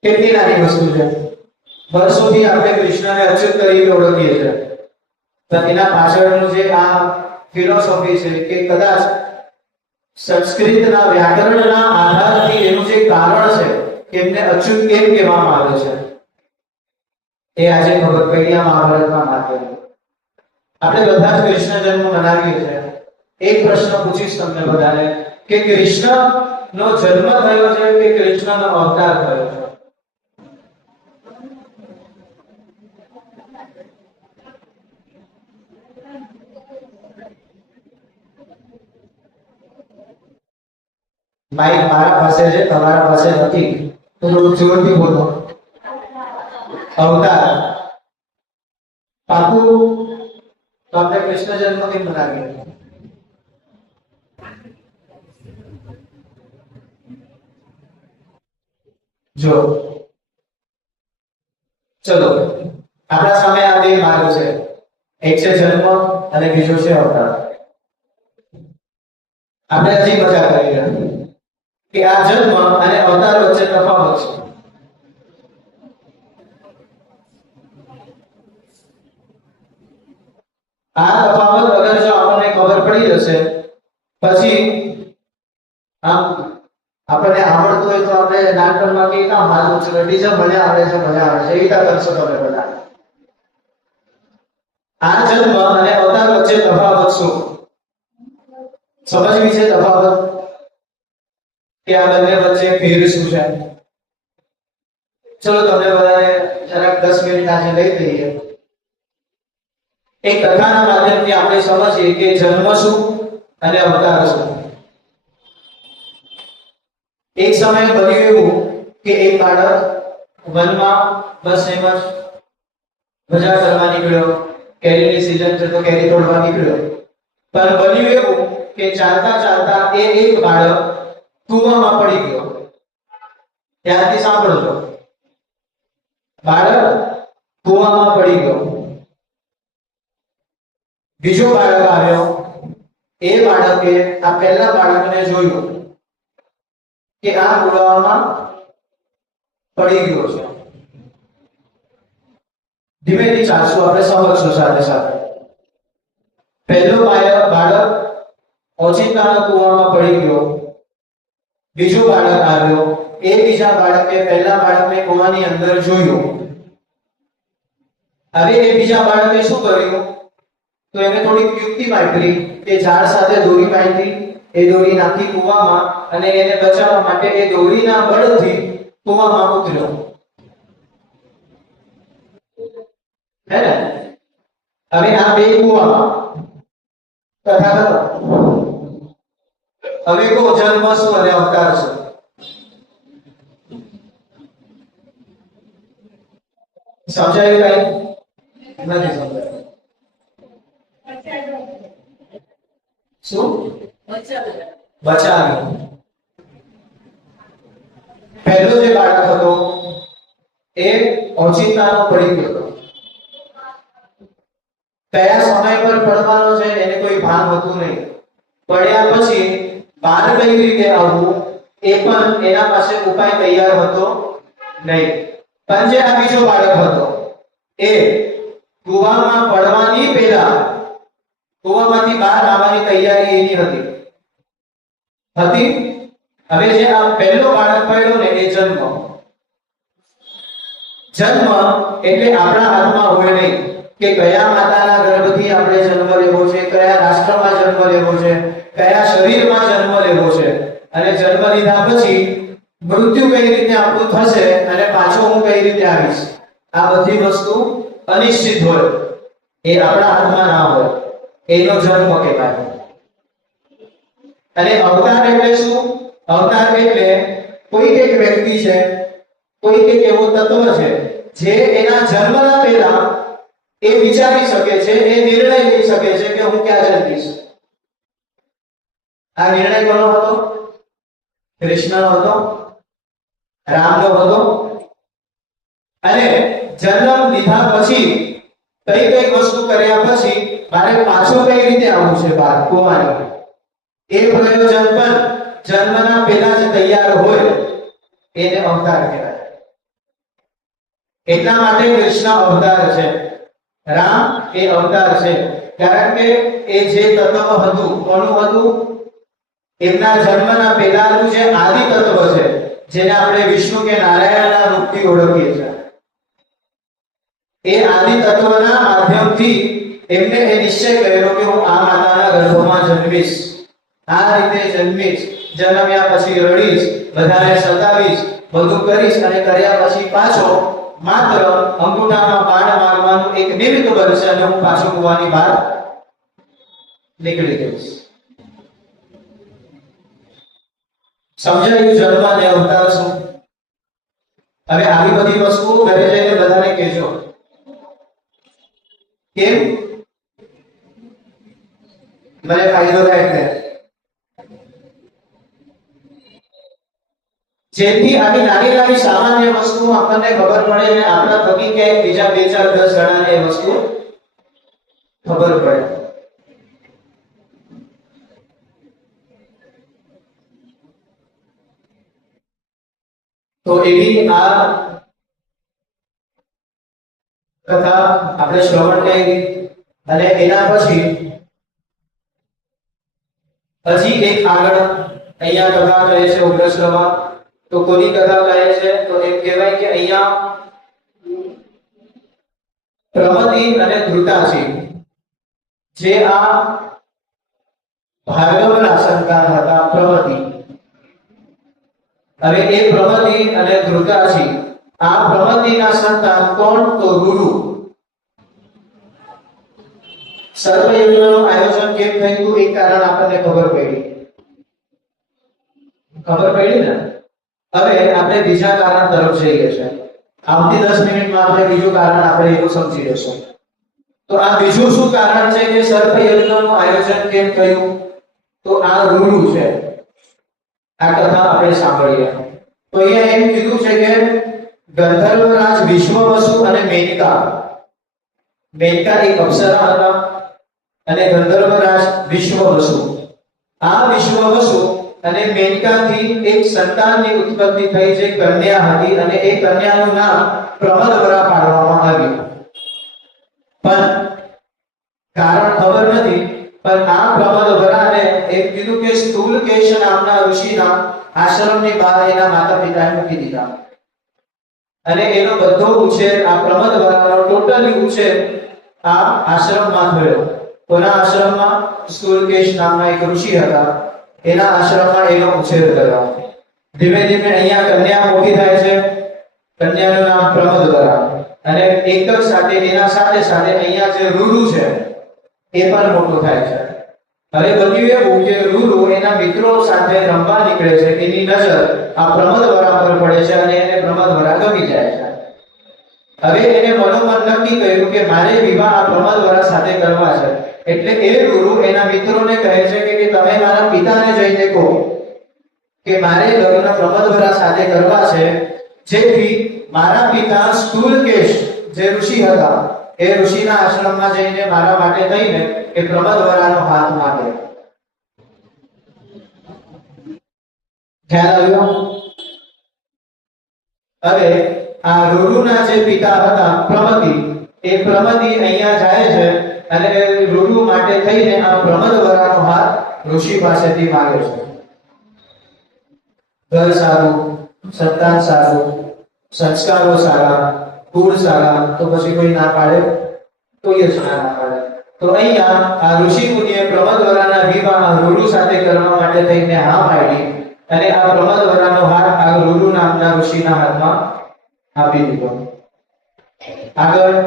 કેટલી નાની વસ્તુ છે. વર્ષોથી આપણે કૃષ્ણને અચ્યુત તરીકે ઓળખીએ છીએ, પણ એના પાછળનું જે આ ફિલોસોફી છે કે કદાચ સંસ્કૃતના વ્યાકરણના આધારથી એનું જે કારણ છે કે એમને અચ્યુત કેમ કહેવામાં આવે છે, એ આજે ખબર પડી આ મહાભારતમાં માટેલું. આપણે બધા જ કૃષ્ણ જન્મ મનાવીએ છીએ. એક પ્રશ્ન પૂછીશ તમને બધાને કે કૃષ્ણનો જન્મ થયો છે કે કૃષ્ણનો અવતાર થયો છે? માઈક મારા પાસે છે, તમારા પાસે નથી, તો થોડું જોરથી બોલો. અવતાર. પાકું? તો આપણે કૃષ્ણ જન્મ કેમ મનાવીએ? જો ચલો, આપણા સામે આ બે માર્ગ છે, એક છે જન્મ અને બીજો છે અવતાર. આપણે હજી મજા કરી રહ્યા કે આ જન્મ અને અવતાર વચ્ચે તફાવત છે. આ તફાવત અગર જો આપણને ખબર પડી જશે, પછી આમ આપણને આવડતું હોય તો આપણે નાનપણમાં કે કામ મારું છે ટીચર મને આવડે છે, મને આવડે છે, એ રીતે કરશો તમે બધા. આ જન્મ અને અવતાર વચ્ચે તફાવત શું? સમજવી છે તફાવત, કે આ બંને વચ્ચે ફેર શું છે? ચલો તમને બધાને જરાક 10 મિનિટ આજે લઈ લઈએ. એક કથાના માધ્યમથી આપણે સમજીએ કે જન્મ શું અને અવતાર શું. એક સમયે બન્યું એવું કે એક બાળક વનમાં બસ એમ જ મજા કરવા નીકળ્યો. કેરીની સીઝન છે તો કેરી તોડવા નીકળ્યો. પણ બન્યું એવું કે ચાલતા ચાલતા એ એક બાળક કૂવામાં પડી ગયો. ત્યારથી સાંભળજો, બાળક કૂવામાં પડી ગયો. બીજો બાળક આવ્યો. એ બાળકે આ પહેલા બાળકને જોયું કે આ કૂવામાં પડી ગયો છે. ધીમેથી ચાલશું, આપણે સમજશું સાથે સાથે. પહેલો બાળક ઓચિંતાના કૂવામાં પડી ગયો. બીજો બાળક આવ્યો. એ બીજા બાળકે પહેલા બાળકને કૂવાની અંદર જોયું. હવે એ બીજા બાળકે શું કર્યું? તો એને થોડી યુક્તિ વાપરી કે ઝાડ સાથે દોરી બાંધી, એ દોરી નાખી કૂવામાં, અને એને બચાવવા માટે એ દોરીના બળથી કૂવામાં ઉતર્યો. હે ને? હવે આ બે કૂવામાં, કથા કરો. હવે કો જન્મ શું અને અવતાર શું? સમજાયું કઈ? નથી સમજાયું. શું? બચાવ્યું. પહેલો જે બાળક હતો એ ઓચિંતાનો પડી ગયો. કયા સમય પર પડવાનો છે એને કોઈ ભાન હતું નહીં. પડ્યા પછી બહાર કઈ રીતે આવવું એ પણ એના પાસે ઉપાય તૈયાર હતો નહીં. પણ જે આ બીજો બાળક હતો એ કૂવામાં પડવાની પહેલા કૂવામાંથી બહાર આવવાની તૈયારી એની હતી. હવે જે આ પહેલો બાળક પડ્યો ને એ જન્મ એટલે આપણા હાથમાં હોય નહીં કે કયા માતાના ગર્ભથી આપણે જન્મ લેવો છે, કયા રાષ્ટ્રમાં જન્મ લેવો છે, કયા શરીરમાં જન્મ લેવો છે, અને જન્મ લીધા પછી મૃત્યુ કઈ રીતે આપણું થશે અને પાછો હું કઈ રીતે આવીશ. આ બધી વસ્તુ અનિશ્ચિત હોય, એ આપણા હાથમાં ના હોય. એનો જન્મ કહેવાય. અને અવતાર એટલે શું? અવતાર એટલે કોઈ એક વ્યક્તિ છે, કોઈ એક એવો તત્વ છે જે એના જન્મના પહેલા એ વિચારી શકે છે, એ નિર્ણય લઈ શકે છે કે હું ક્યાં જન્મીશ. આ નિર્ણય કોનો હતો? કૃષ્ણનો હતો, રામનો હતો. અને જન્મ લીધા પછી કઈ કઈ વસ્તુ કર્યા પછી મારે પાછો કઈ રીતે આવવું છે બહાર કૂવાની, એ પ્રયોજન પણ જન્મના પહેલા જ તૈયાર હોય, એને અવતાર કહેવાય. એટલા માટે કૃષ્ણ અવતાર છે, રામ એ અવતાર છે. કારણ કે એ જે તત્વ હતું, કોનું હતું? એમના જન્મના પહેલાનું જે આદિ તત્વ છે, જેને આપણે વિષ્ણુ કે નારાયણના રૂપથી ઓળખીએ છીએ, એ આદિ તત્વના માધ્યમથી એમને એ નિશ્ચય કર્યો કે હું આ માતાના ગર્ભમાં જન્મીશ, આ રીતે જન્મીશ, જન્મ્યા પછી રડીશ, બધાને સતાવીશ, બધું કરીશ, અને કર્યા પછી પાછો માત્ર અંગૂઠામાં બાણ મારવાનું એક નિમિત્ત બનશે અને હું પાછો કૂવાની બહાર નીકળી જઈશ. સમજાયું જન્મ અને અવતાર શું? હવે આવી બધી વસ્તુઓ ઘરે જઈને બધાને કહેજો. કેમ? મને ફાયદો થાય છે. જેથી આવી નાની નાની સામાન્ય વસ્તુઓ આપણને ખબર પડે અને આપણા થકી કે બીજા 2 4 10 જણાને એ વસ્તુ ખબર પડે. તો એવી આ કથા આપણે શ્રવણ કરી. અને એના પછી હજી એક આગળ અહીંયા કથા કહે છે ઉગ્રશ્રવા. તો કોની કથા કહે છે? તો એમ કહેવાય કે અહીંયા પ્રમતિ અને ધૃતાજી જે આ ભાર્ગવના સંતાન હતા, પ્રમતિ. હવે એ પ્રમતિ અને ધૃતાજી, આ પ્રમતિના સંતાન કોણ? તો રૂરુ. સર્વયજ્ઞનું આયોજન કેમ થયું એ કારણ આપણને ખબર પડી ને. હવે આપણે બીજા કારણ તરફ જઈએ છીએ. આવતી 10 મિનિટમાં આપણે બીજું કારણ આપણે એવું સમજી લેશું. તો આ બીજું શું કારણ છે કે સર્પયજ્ઞનું આયોજન કેમ થયું? તો આ રૂરુ છે. આ કથા આપણે સાંભળીએ. તો અહીંયા એમ કીધું છે કે ગંધર્વરાજ વિશ્વવસુ અને મેનકા એક અપ્સરા હતા અને ગંધર્વરાજ વિશ્વવસુ. આ વિશ્વવસુ અને મેનકાથી એક સંતાનની ઉત્પત્તિ થઈ, જે કન્યા હતી, અને એ કન્યાનું નામ પ્રમદવરા પાડવામાં આવ્યું. પણ કારણ ખબર નથી. પણ આ પ્રમદવરાને એમ કીધું કે સ્થૂલકેશ નામના ઋષિના આશ્રમની બહાર એના માતા પિતાએ મૂકી દીધા. અને એનો બધો ઉછેર, આ પ્રમદવરાનો ટોટલી ઉછેર આ આશ્રમમાં થયો. કોના આશ્રમમાં? સ્થૂલકેશ નામના એક ઋષિ હતા, એના આશ્રમમાં એનો ઉછેર થયો. ધીમે ધીમે અહીંયા કન્યા મોટી થાય છે. કન્યાનું નામ પ્રમદવરા. અને એક જ સાથે એના સાથે સાથે અહીંયા જે રૂરુ છે એ પણ મોટો થાય છે. હવે બન્યું એવું કે રૂરુ એના મિત્રો સાથે રમવા નીકળે છે, એની નજર આ પ્રમદવરા પર પડે છે અને એને પ્રમદવરા ગમી જાય છે. હવે એને મનોમન નક્કી કર્યું કે મારે વિવાહ આ પ્રમદવરા સાથે કરવા છે. એટલે એ રૂરુ એના મિત્રોને કહે છે કે તમે મારા પિતાને જઈને કહો કે મારે લગ્ન પ્રમદવરા સાથે કરવા છે, જેથી મારા પિતા સ્થૂલકેશ જે ઋષિ હતા એ ઋષિના આશ્રમમાં જઈને મારા માટે થઈને એ પ્રમદવરાનો હાથ માંગે. ખ્યાલ આવ્યો? હવે આ રૂરુના જે પિતા હતા પ્રમતિ, એ પ્રમતિ અહીંયા જાય છે અને રૂરુ માટે થઈને આ પ્રમદવરાનો હાથ ઋષિ પાસેથી માંગે છે. ઘર સારું, સંતાન સારું, સંસ્કારો સારા, કુળ સારા, તો પછી કોઈ ના પાડે? કોઈ જ ના પાડે. તો અહીંયા આ ઋષિ મુનિએ પ્રમદવરાના વિવાહ રૂરુ સાથે કરવા માટે થઈને હા પાડી અને આ પ્રમદવરાનો હાથ આ રૂરુ નામના ઋષિના હાથમાં આપી દીધો. આગળ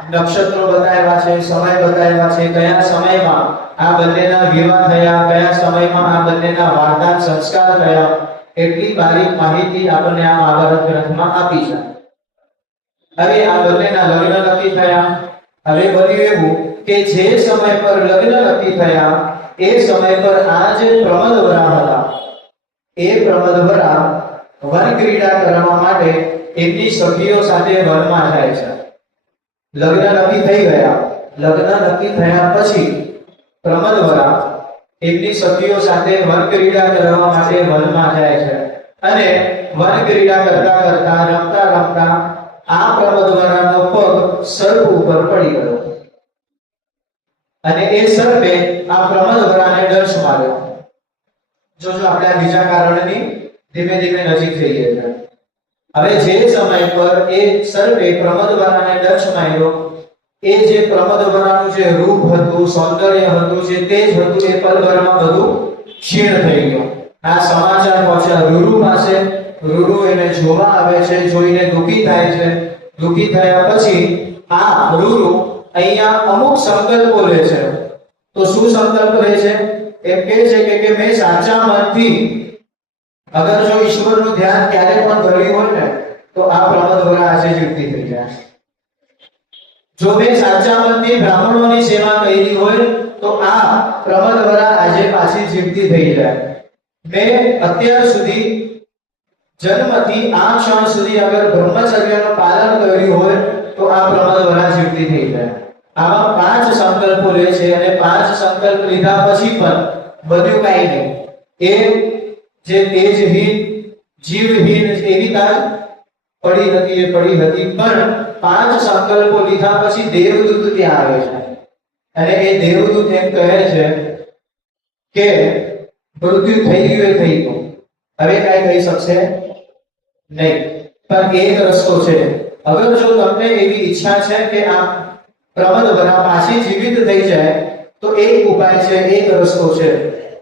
નક્ષત્રો બતાવ્યા છે, સમય બતાવ્યા છે, કયા સમયમાં આ બંનેના વિવાહ થયા, કયા સમયમાં આ બંનેના વારદાન સંસ્કાર થયા, એટલી બારીક માહિતી આપણને આ મહાભારત ગ્રંથમાં આપી છે. હવે આ બંનેના લગ્ન નક્કી થયા. હવે બન્યું એવું કે જે સમય પર લગ્ન નક્કી થયા એ સમય પર આ જે પ્રમદવરા હતા એ પ્રમદવરા વન ક્રીડા કરવા માટે એમની સખીઓ સાથે વનમાં જાય છે. લગ્ન નક્કી થઈ ગયા. લગ્ન નક્કી થયા પછી પ્રમદવરા એમની સખીઓ સાથે વન ક્રીડા કરવા માટે વનમાં જાય છે અને વન ક્રીડા કરતા કરતા રમતા રમતા આ પ્રમદવરાનો પગ સર્પ ઉપર પડી ગયો અને એ સર્પે આ પ્રમદવરાને ડંખ માર્યો. જોજો આપણે આ બીજા કારણની ધીમે ધીમે નજીક જઈએ છીએ. હવે જે સમય પર એ સર્પે પ્રમદવરાને ડંખ માર્યો, એ જે પ્રમદવરાનું જે રૂપ હતું, સૌંદર્ય હતું, જે તેજ હતું, એ પલભરમાં બધું ક્ષીણ થઈ ગયું. આ સમાચાર પહોંચ્યા રૂરુ પાસે. રૂરુ એને જોવા આવે છે, જોઈને દુઃખી થાય છે. દુઃખી થયા પછી આ રૂરુ અહીંયા અમુક સંકલ્પો લે છે. તો શું સંકલ્પ લે છે? એમ કહે છે કે મેં સાચા મનથી, અગર જો ઈશ્વરનું ધ્યાન ક્યારે પણ કર્યું હોય ને તો આ પ્રમદવરા આજે જીવતી થઈ જાય. જો મેં સાચા મનથી બ્રાહ્મણોની સેવા કરી હોય તો આ પ્રમદવરા આજે પાછી જીવતી થઈ જાય. મેં અત્યાર સુધી જન્મથી આ ક્ષણ સુધી અગર બ્રહ્મચર્યનું પાલન કર્યું હોય તો આ પ્રમદવરા જીવતી થઈ જાય. આવા 5 સંકલ્પો લે છે અને 5 સંકલ્પ લીધા પછી પણ બધું કાઈ નહીં. એ જે તેજહીન જીવહીન એવી તાજ પડી હતી, એ પડી હતી, પણ 5 સંકલ્પો લીધા પછી દેવદૂત ત્યાં આવે છે અને એ દેવદૂત એમ કહે છે કે મૃત્યુ થઈ ગયું એ થઈ ગયું, હવે કાઈ કહી શકશે નહીં. પણ એક રસ્તો છે. અગર જો તમને એવી ઈચ્છા છે કે આ પ્રમદવરા પાછી જીવિત થઈ જાય તો એક ઉપાય છે, એક રસ્તો છે.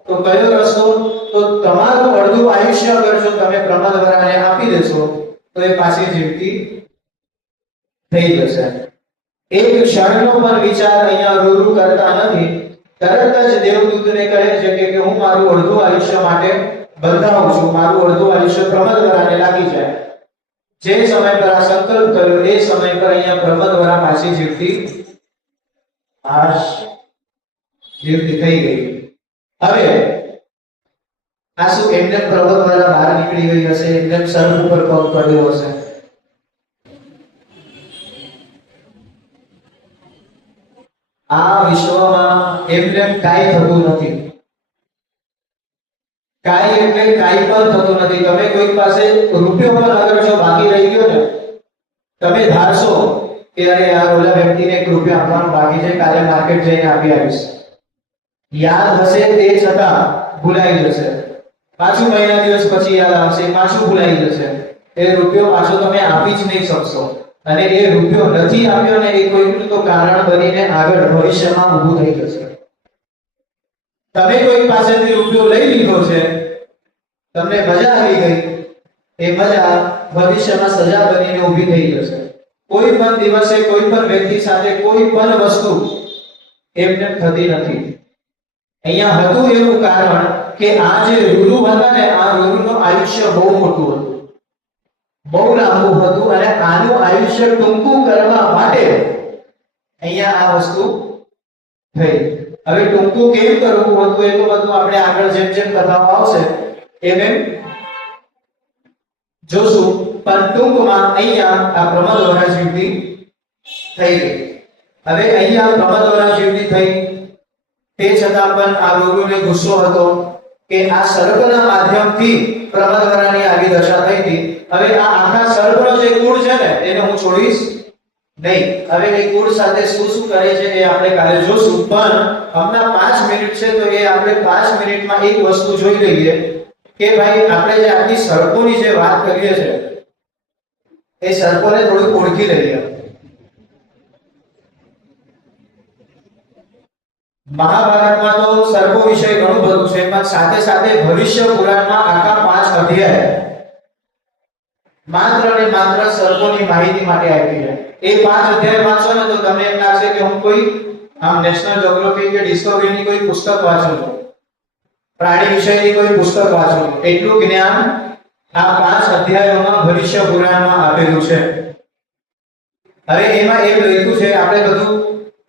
તો કયો રસ્તો? તો તમારું અડધું આયુષ્ય અગર જો તમે પ્રમદવરાને આપી દેશો તો એ પાછી જીવતી થઈ જશે. એક ક્ષણનો પણ વિચાર અહીંયા રૂરુ કરતા નથી. તરત જ દેવદૂતને કહે છે કે હું મારું અડધું આયુષ્ય માટે બંધાવું છું, મારું અડધું આયુષ્ય પ્રમદવરાને લાગી જાય. જે સમય પર આ સંકલ્પ કર્યો એ સમય પર અહીંયા પ્રમદવરા પાછી જીવતી થઈ ગઈ. હવે આ શું એમને પ્રમદવરા બહાર નીકળી ગઈ હશે, એમને સર્પ ઉપર પગ પડ્યો હશે? આ વિશ્વમાં એમને કાઈ થતું નથી. કાઈ એટલે કાઈ પણ થતું નથી. તમે કોઈ પાસે રૂપિયો પણ અગર જો બાકી રહી ગયો ને, તમે ધારશો કે અરે યાર ઓલા વ્યક્તિને 1 રૂપિયો આપવાનો બાકી છે, કાલે માર્કેટ જઈને આપી આવીશ. યાદ હશે તે છતાં ભૂલાઈ જશે. પાછું મહિના દિવસ પછી યાદ આવશે, પાછું ભૂલાઈ જશે. એ રૂપિયો પાછો તમે આપી જ નહીં શકશો. અને એ રૂપિયો નથી આપ્યો ને એ કોઈનું તો કારણ બનીને આગળ ભવિષ્યમાં ઊભું થઈ જશે. તમે કોઈ પાસેથી રૂપિયો લઈ લીધો છે, તમને મજા આવી ગઈ, એ મજા ભવિષ્યમાં સજા બનીને ઊભી થઈ જશે. કોઈ પણ દિવસે કોઈ પણ વ્યક્તિ સાથે કોઈ પણ વસ્તુ એમને થતી નથી. અહીંયા હતું એવું કારણ કે આ જે ઋતુ હતા ને, આ ઋતુનું આયુષ્ય બહુ મોટું હતું, બહુ લાંબુ હતું, અને આનું આયુષ્ય ટૂંકું કરવા માટે અહીંયા આ વસ્તુ થઈ. હવે ટૂંકું કેમ કરવું હતું એ તો બધું આપણે આગળ જેમ જેમ કથાઓ આવશે એમ એમ જોશું, પણ ટૂંકમાં અહીંયા આ પ્રમદવરા જીવની થઈ ગઈ. હવે અહીંયા પ્રમદવરા જીવની થઈ, તે છતાં પણ આ લોકોને ગુસ્સો હતો કે આ સર્પના માધ્યમથી પ્રમદવરાની આવી દશા થઈ હતી. હવે આ આખા સર્પનો જે કુળ છે ને એને હું છોડીશ નહીં. હવે એ કુળ સાથે શું શું કરે છે એ આપણે કાલે જોશું, પણ હમણાં 5 મિનિટ છે તો એ આપણે 5 મિનિટમાં એક વસ્તુ જોઈ લઈએ કે ભાઈ આપણે જે આટલી સર્પોની જે વાત કરીએ છે એ સર્પોને થોડું ઓળખી લઈએ. મહાભારતમાં તો સર્પો વિશે ઘણું બધું છે, પણ સાથે સાથે ભવિષ્ય પુરાણમાં આખા 5 અધ્યાય માત્ર ને માત્ર સર્પોની માહિતી માટે આપી છે. એ 5 અધ્યાય વાંચો ને તો તમને એમ લાગશે કે હું કોઈ આમ નેશનલ જ્યોગ્રાફી કે ડિસ્કવરીની કોઈ પુસ્તક વાંચું છું, પ્રાણી વિષયની કોઈ પુસ્તક વાંચું છું. એટલું જ્ઞાન આ 5 અધ્યાયોમાં ભવિષ્ય પુરાણમાં આપેલું છે. હવે એમાં એમ લખ્યું છે, આપણે બધું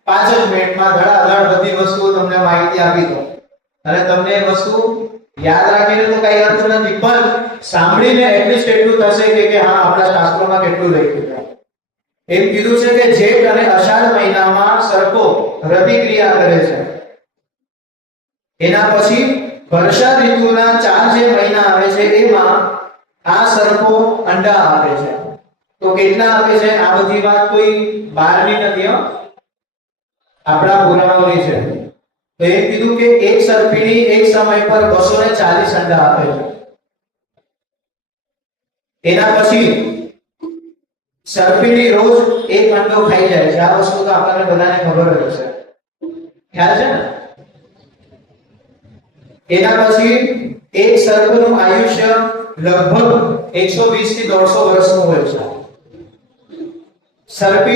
5 જ મિનિટમાં ધડાધડ બધી વસ્તુઓ તમને માહિતી આપી દો, અને તમને એ વસ્તુ યાદ રાખીને તો કઈ અર્થ નથી, પણ સાંભળીને એટલીસ્ટ એટલું થશે કે હા આપણા શાસ્ત્રોમાં કેટલું લખ્યું છે. એમ કીધું છે કે જેઠ અને અષાઢ મહિનામાં સર્પો રતિક્રિયા કરે છે. એના પછી વર્ષા ઋતુના 4 જે મહિના આવે છે એમાં આ સર્પો અંડા આપે છે. તો કેટલા આપે છે આ બધી વાત કોઈ બહારની નથી, આપણા પુરાણોની છે. તો એ કીધું કે એક સર્પિણી એક સમય પર 240 અંડા આપે છે. એના પછી સર્પિણી રોજ એક અંડો ખાઈ જાય છે. આ વસ્તુ તો આપણને બધાને ખબર જ છે, ખ્યાલ છે ને? એના પછી એક સર્પનું આયુષ્ય લગભગ 120 થી 150 વર્ષનું હોય છે. સર્પ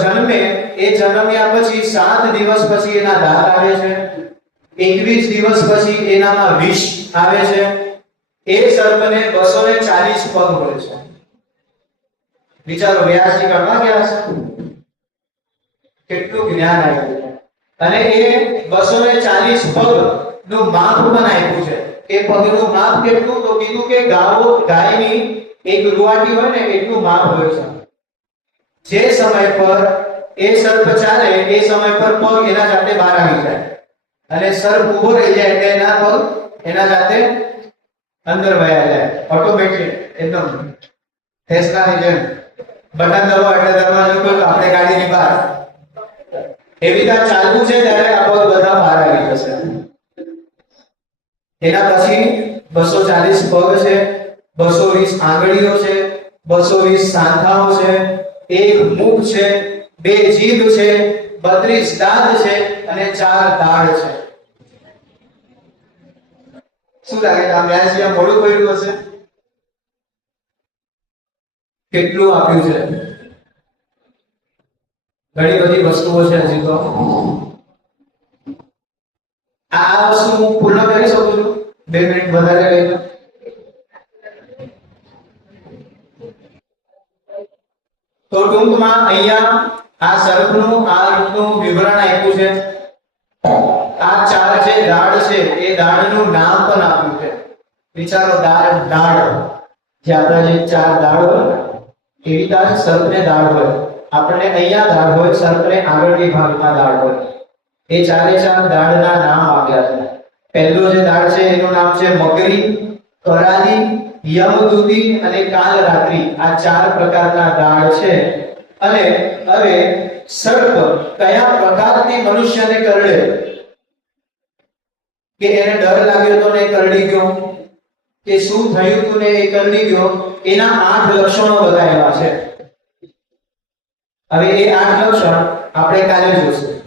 જન્મે, એ જન્મ્યા પછી 7 દિવસ પછી એના દાંત આવે છે, 21 દિવસ પછી એનામાં વિષ આવે છે. એ સર્પને 240 પગ હોય છે. વિચારો, વ્યાસજી કરવા ગયા છે, કેટલું જ્ઞાન આપ્યું છે. અને એ 240 પગ નું માપ પણ આપ્યું છે. એ પગનું માપ કેટલું? તો કીધું કે ગાયની એક રૂવાટી હોય ને એટલું માપ હોય છે. જે સમય પર એ સર્પ ચાલે એ સમય પર પગ એના જાતે બહાર આવી જાય, અને સર્પ ઊભો રહી જાય એટલે એના પગ એના જાતે અંદર વયા જાય, ઓટોમેટિક એકદમ ટેસ્લાની જેમ બટન દબાવો એટલે દરવાજો ખોલો, આપણે ગાડીની બહાર. એવી રીતે ચાલવું છે ત્યારે આ પગ બધા બહાર આવી જશે. એના પછી 240 પગ છે, 220 આંગળીઓ છે, 220 સાંધાઓ છે, એક મુખ છે, 2 જીભ છે, 32 દાંત છે અને 4 દાઢ છે. શું લાગે છે, આ વ્યાસજી મોડું પડ્યું હશે? કેટલું આપ્યું છે, ઘણી બધી વસ્તુઓ છે. હજી તો આ વસ્તુ હું પૂર્ણ કરી શકું છું 2 મિનિટ વધારે લઈને. તો ટૂંકમાં અહીંયા આ સર્પનું આ રીતનું વિવરણ આપ્યું છે. આ 4 જે દાઢ છે એ દાઢનું નામ પણ આપ્યું છે. વિચારો, દાઢ જે આપણા જે 4 દાઢ હોય એવી રીતે સર્પને દાઢ હોય. આપણને અહીંયા દાઢ હોય, સર્પને આગળની ભાગમાં દાઢ હોય. એ 4 દાઢના નામ આપ્યા છે. પહેલો જે દાઢ છે એનું નામ છે મકરી, કરાલી, યમદૂતી અને કાલરાત્રી. આ 4 પ્રકારના દાઢ છે. અને હવે સર્પ કયા પ્રકારની મનુષ્યને કરડે, કે એને ડર લાગ્યો તો ને કરડી ગયો, કે શું થયું તું ને એ કરડી ગયો, એના 8 લક્ષણો બતાવ્યા છે. હવે એ 8 લક્ષણ આપણે કાલે જોઈશું.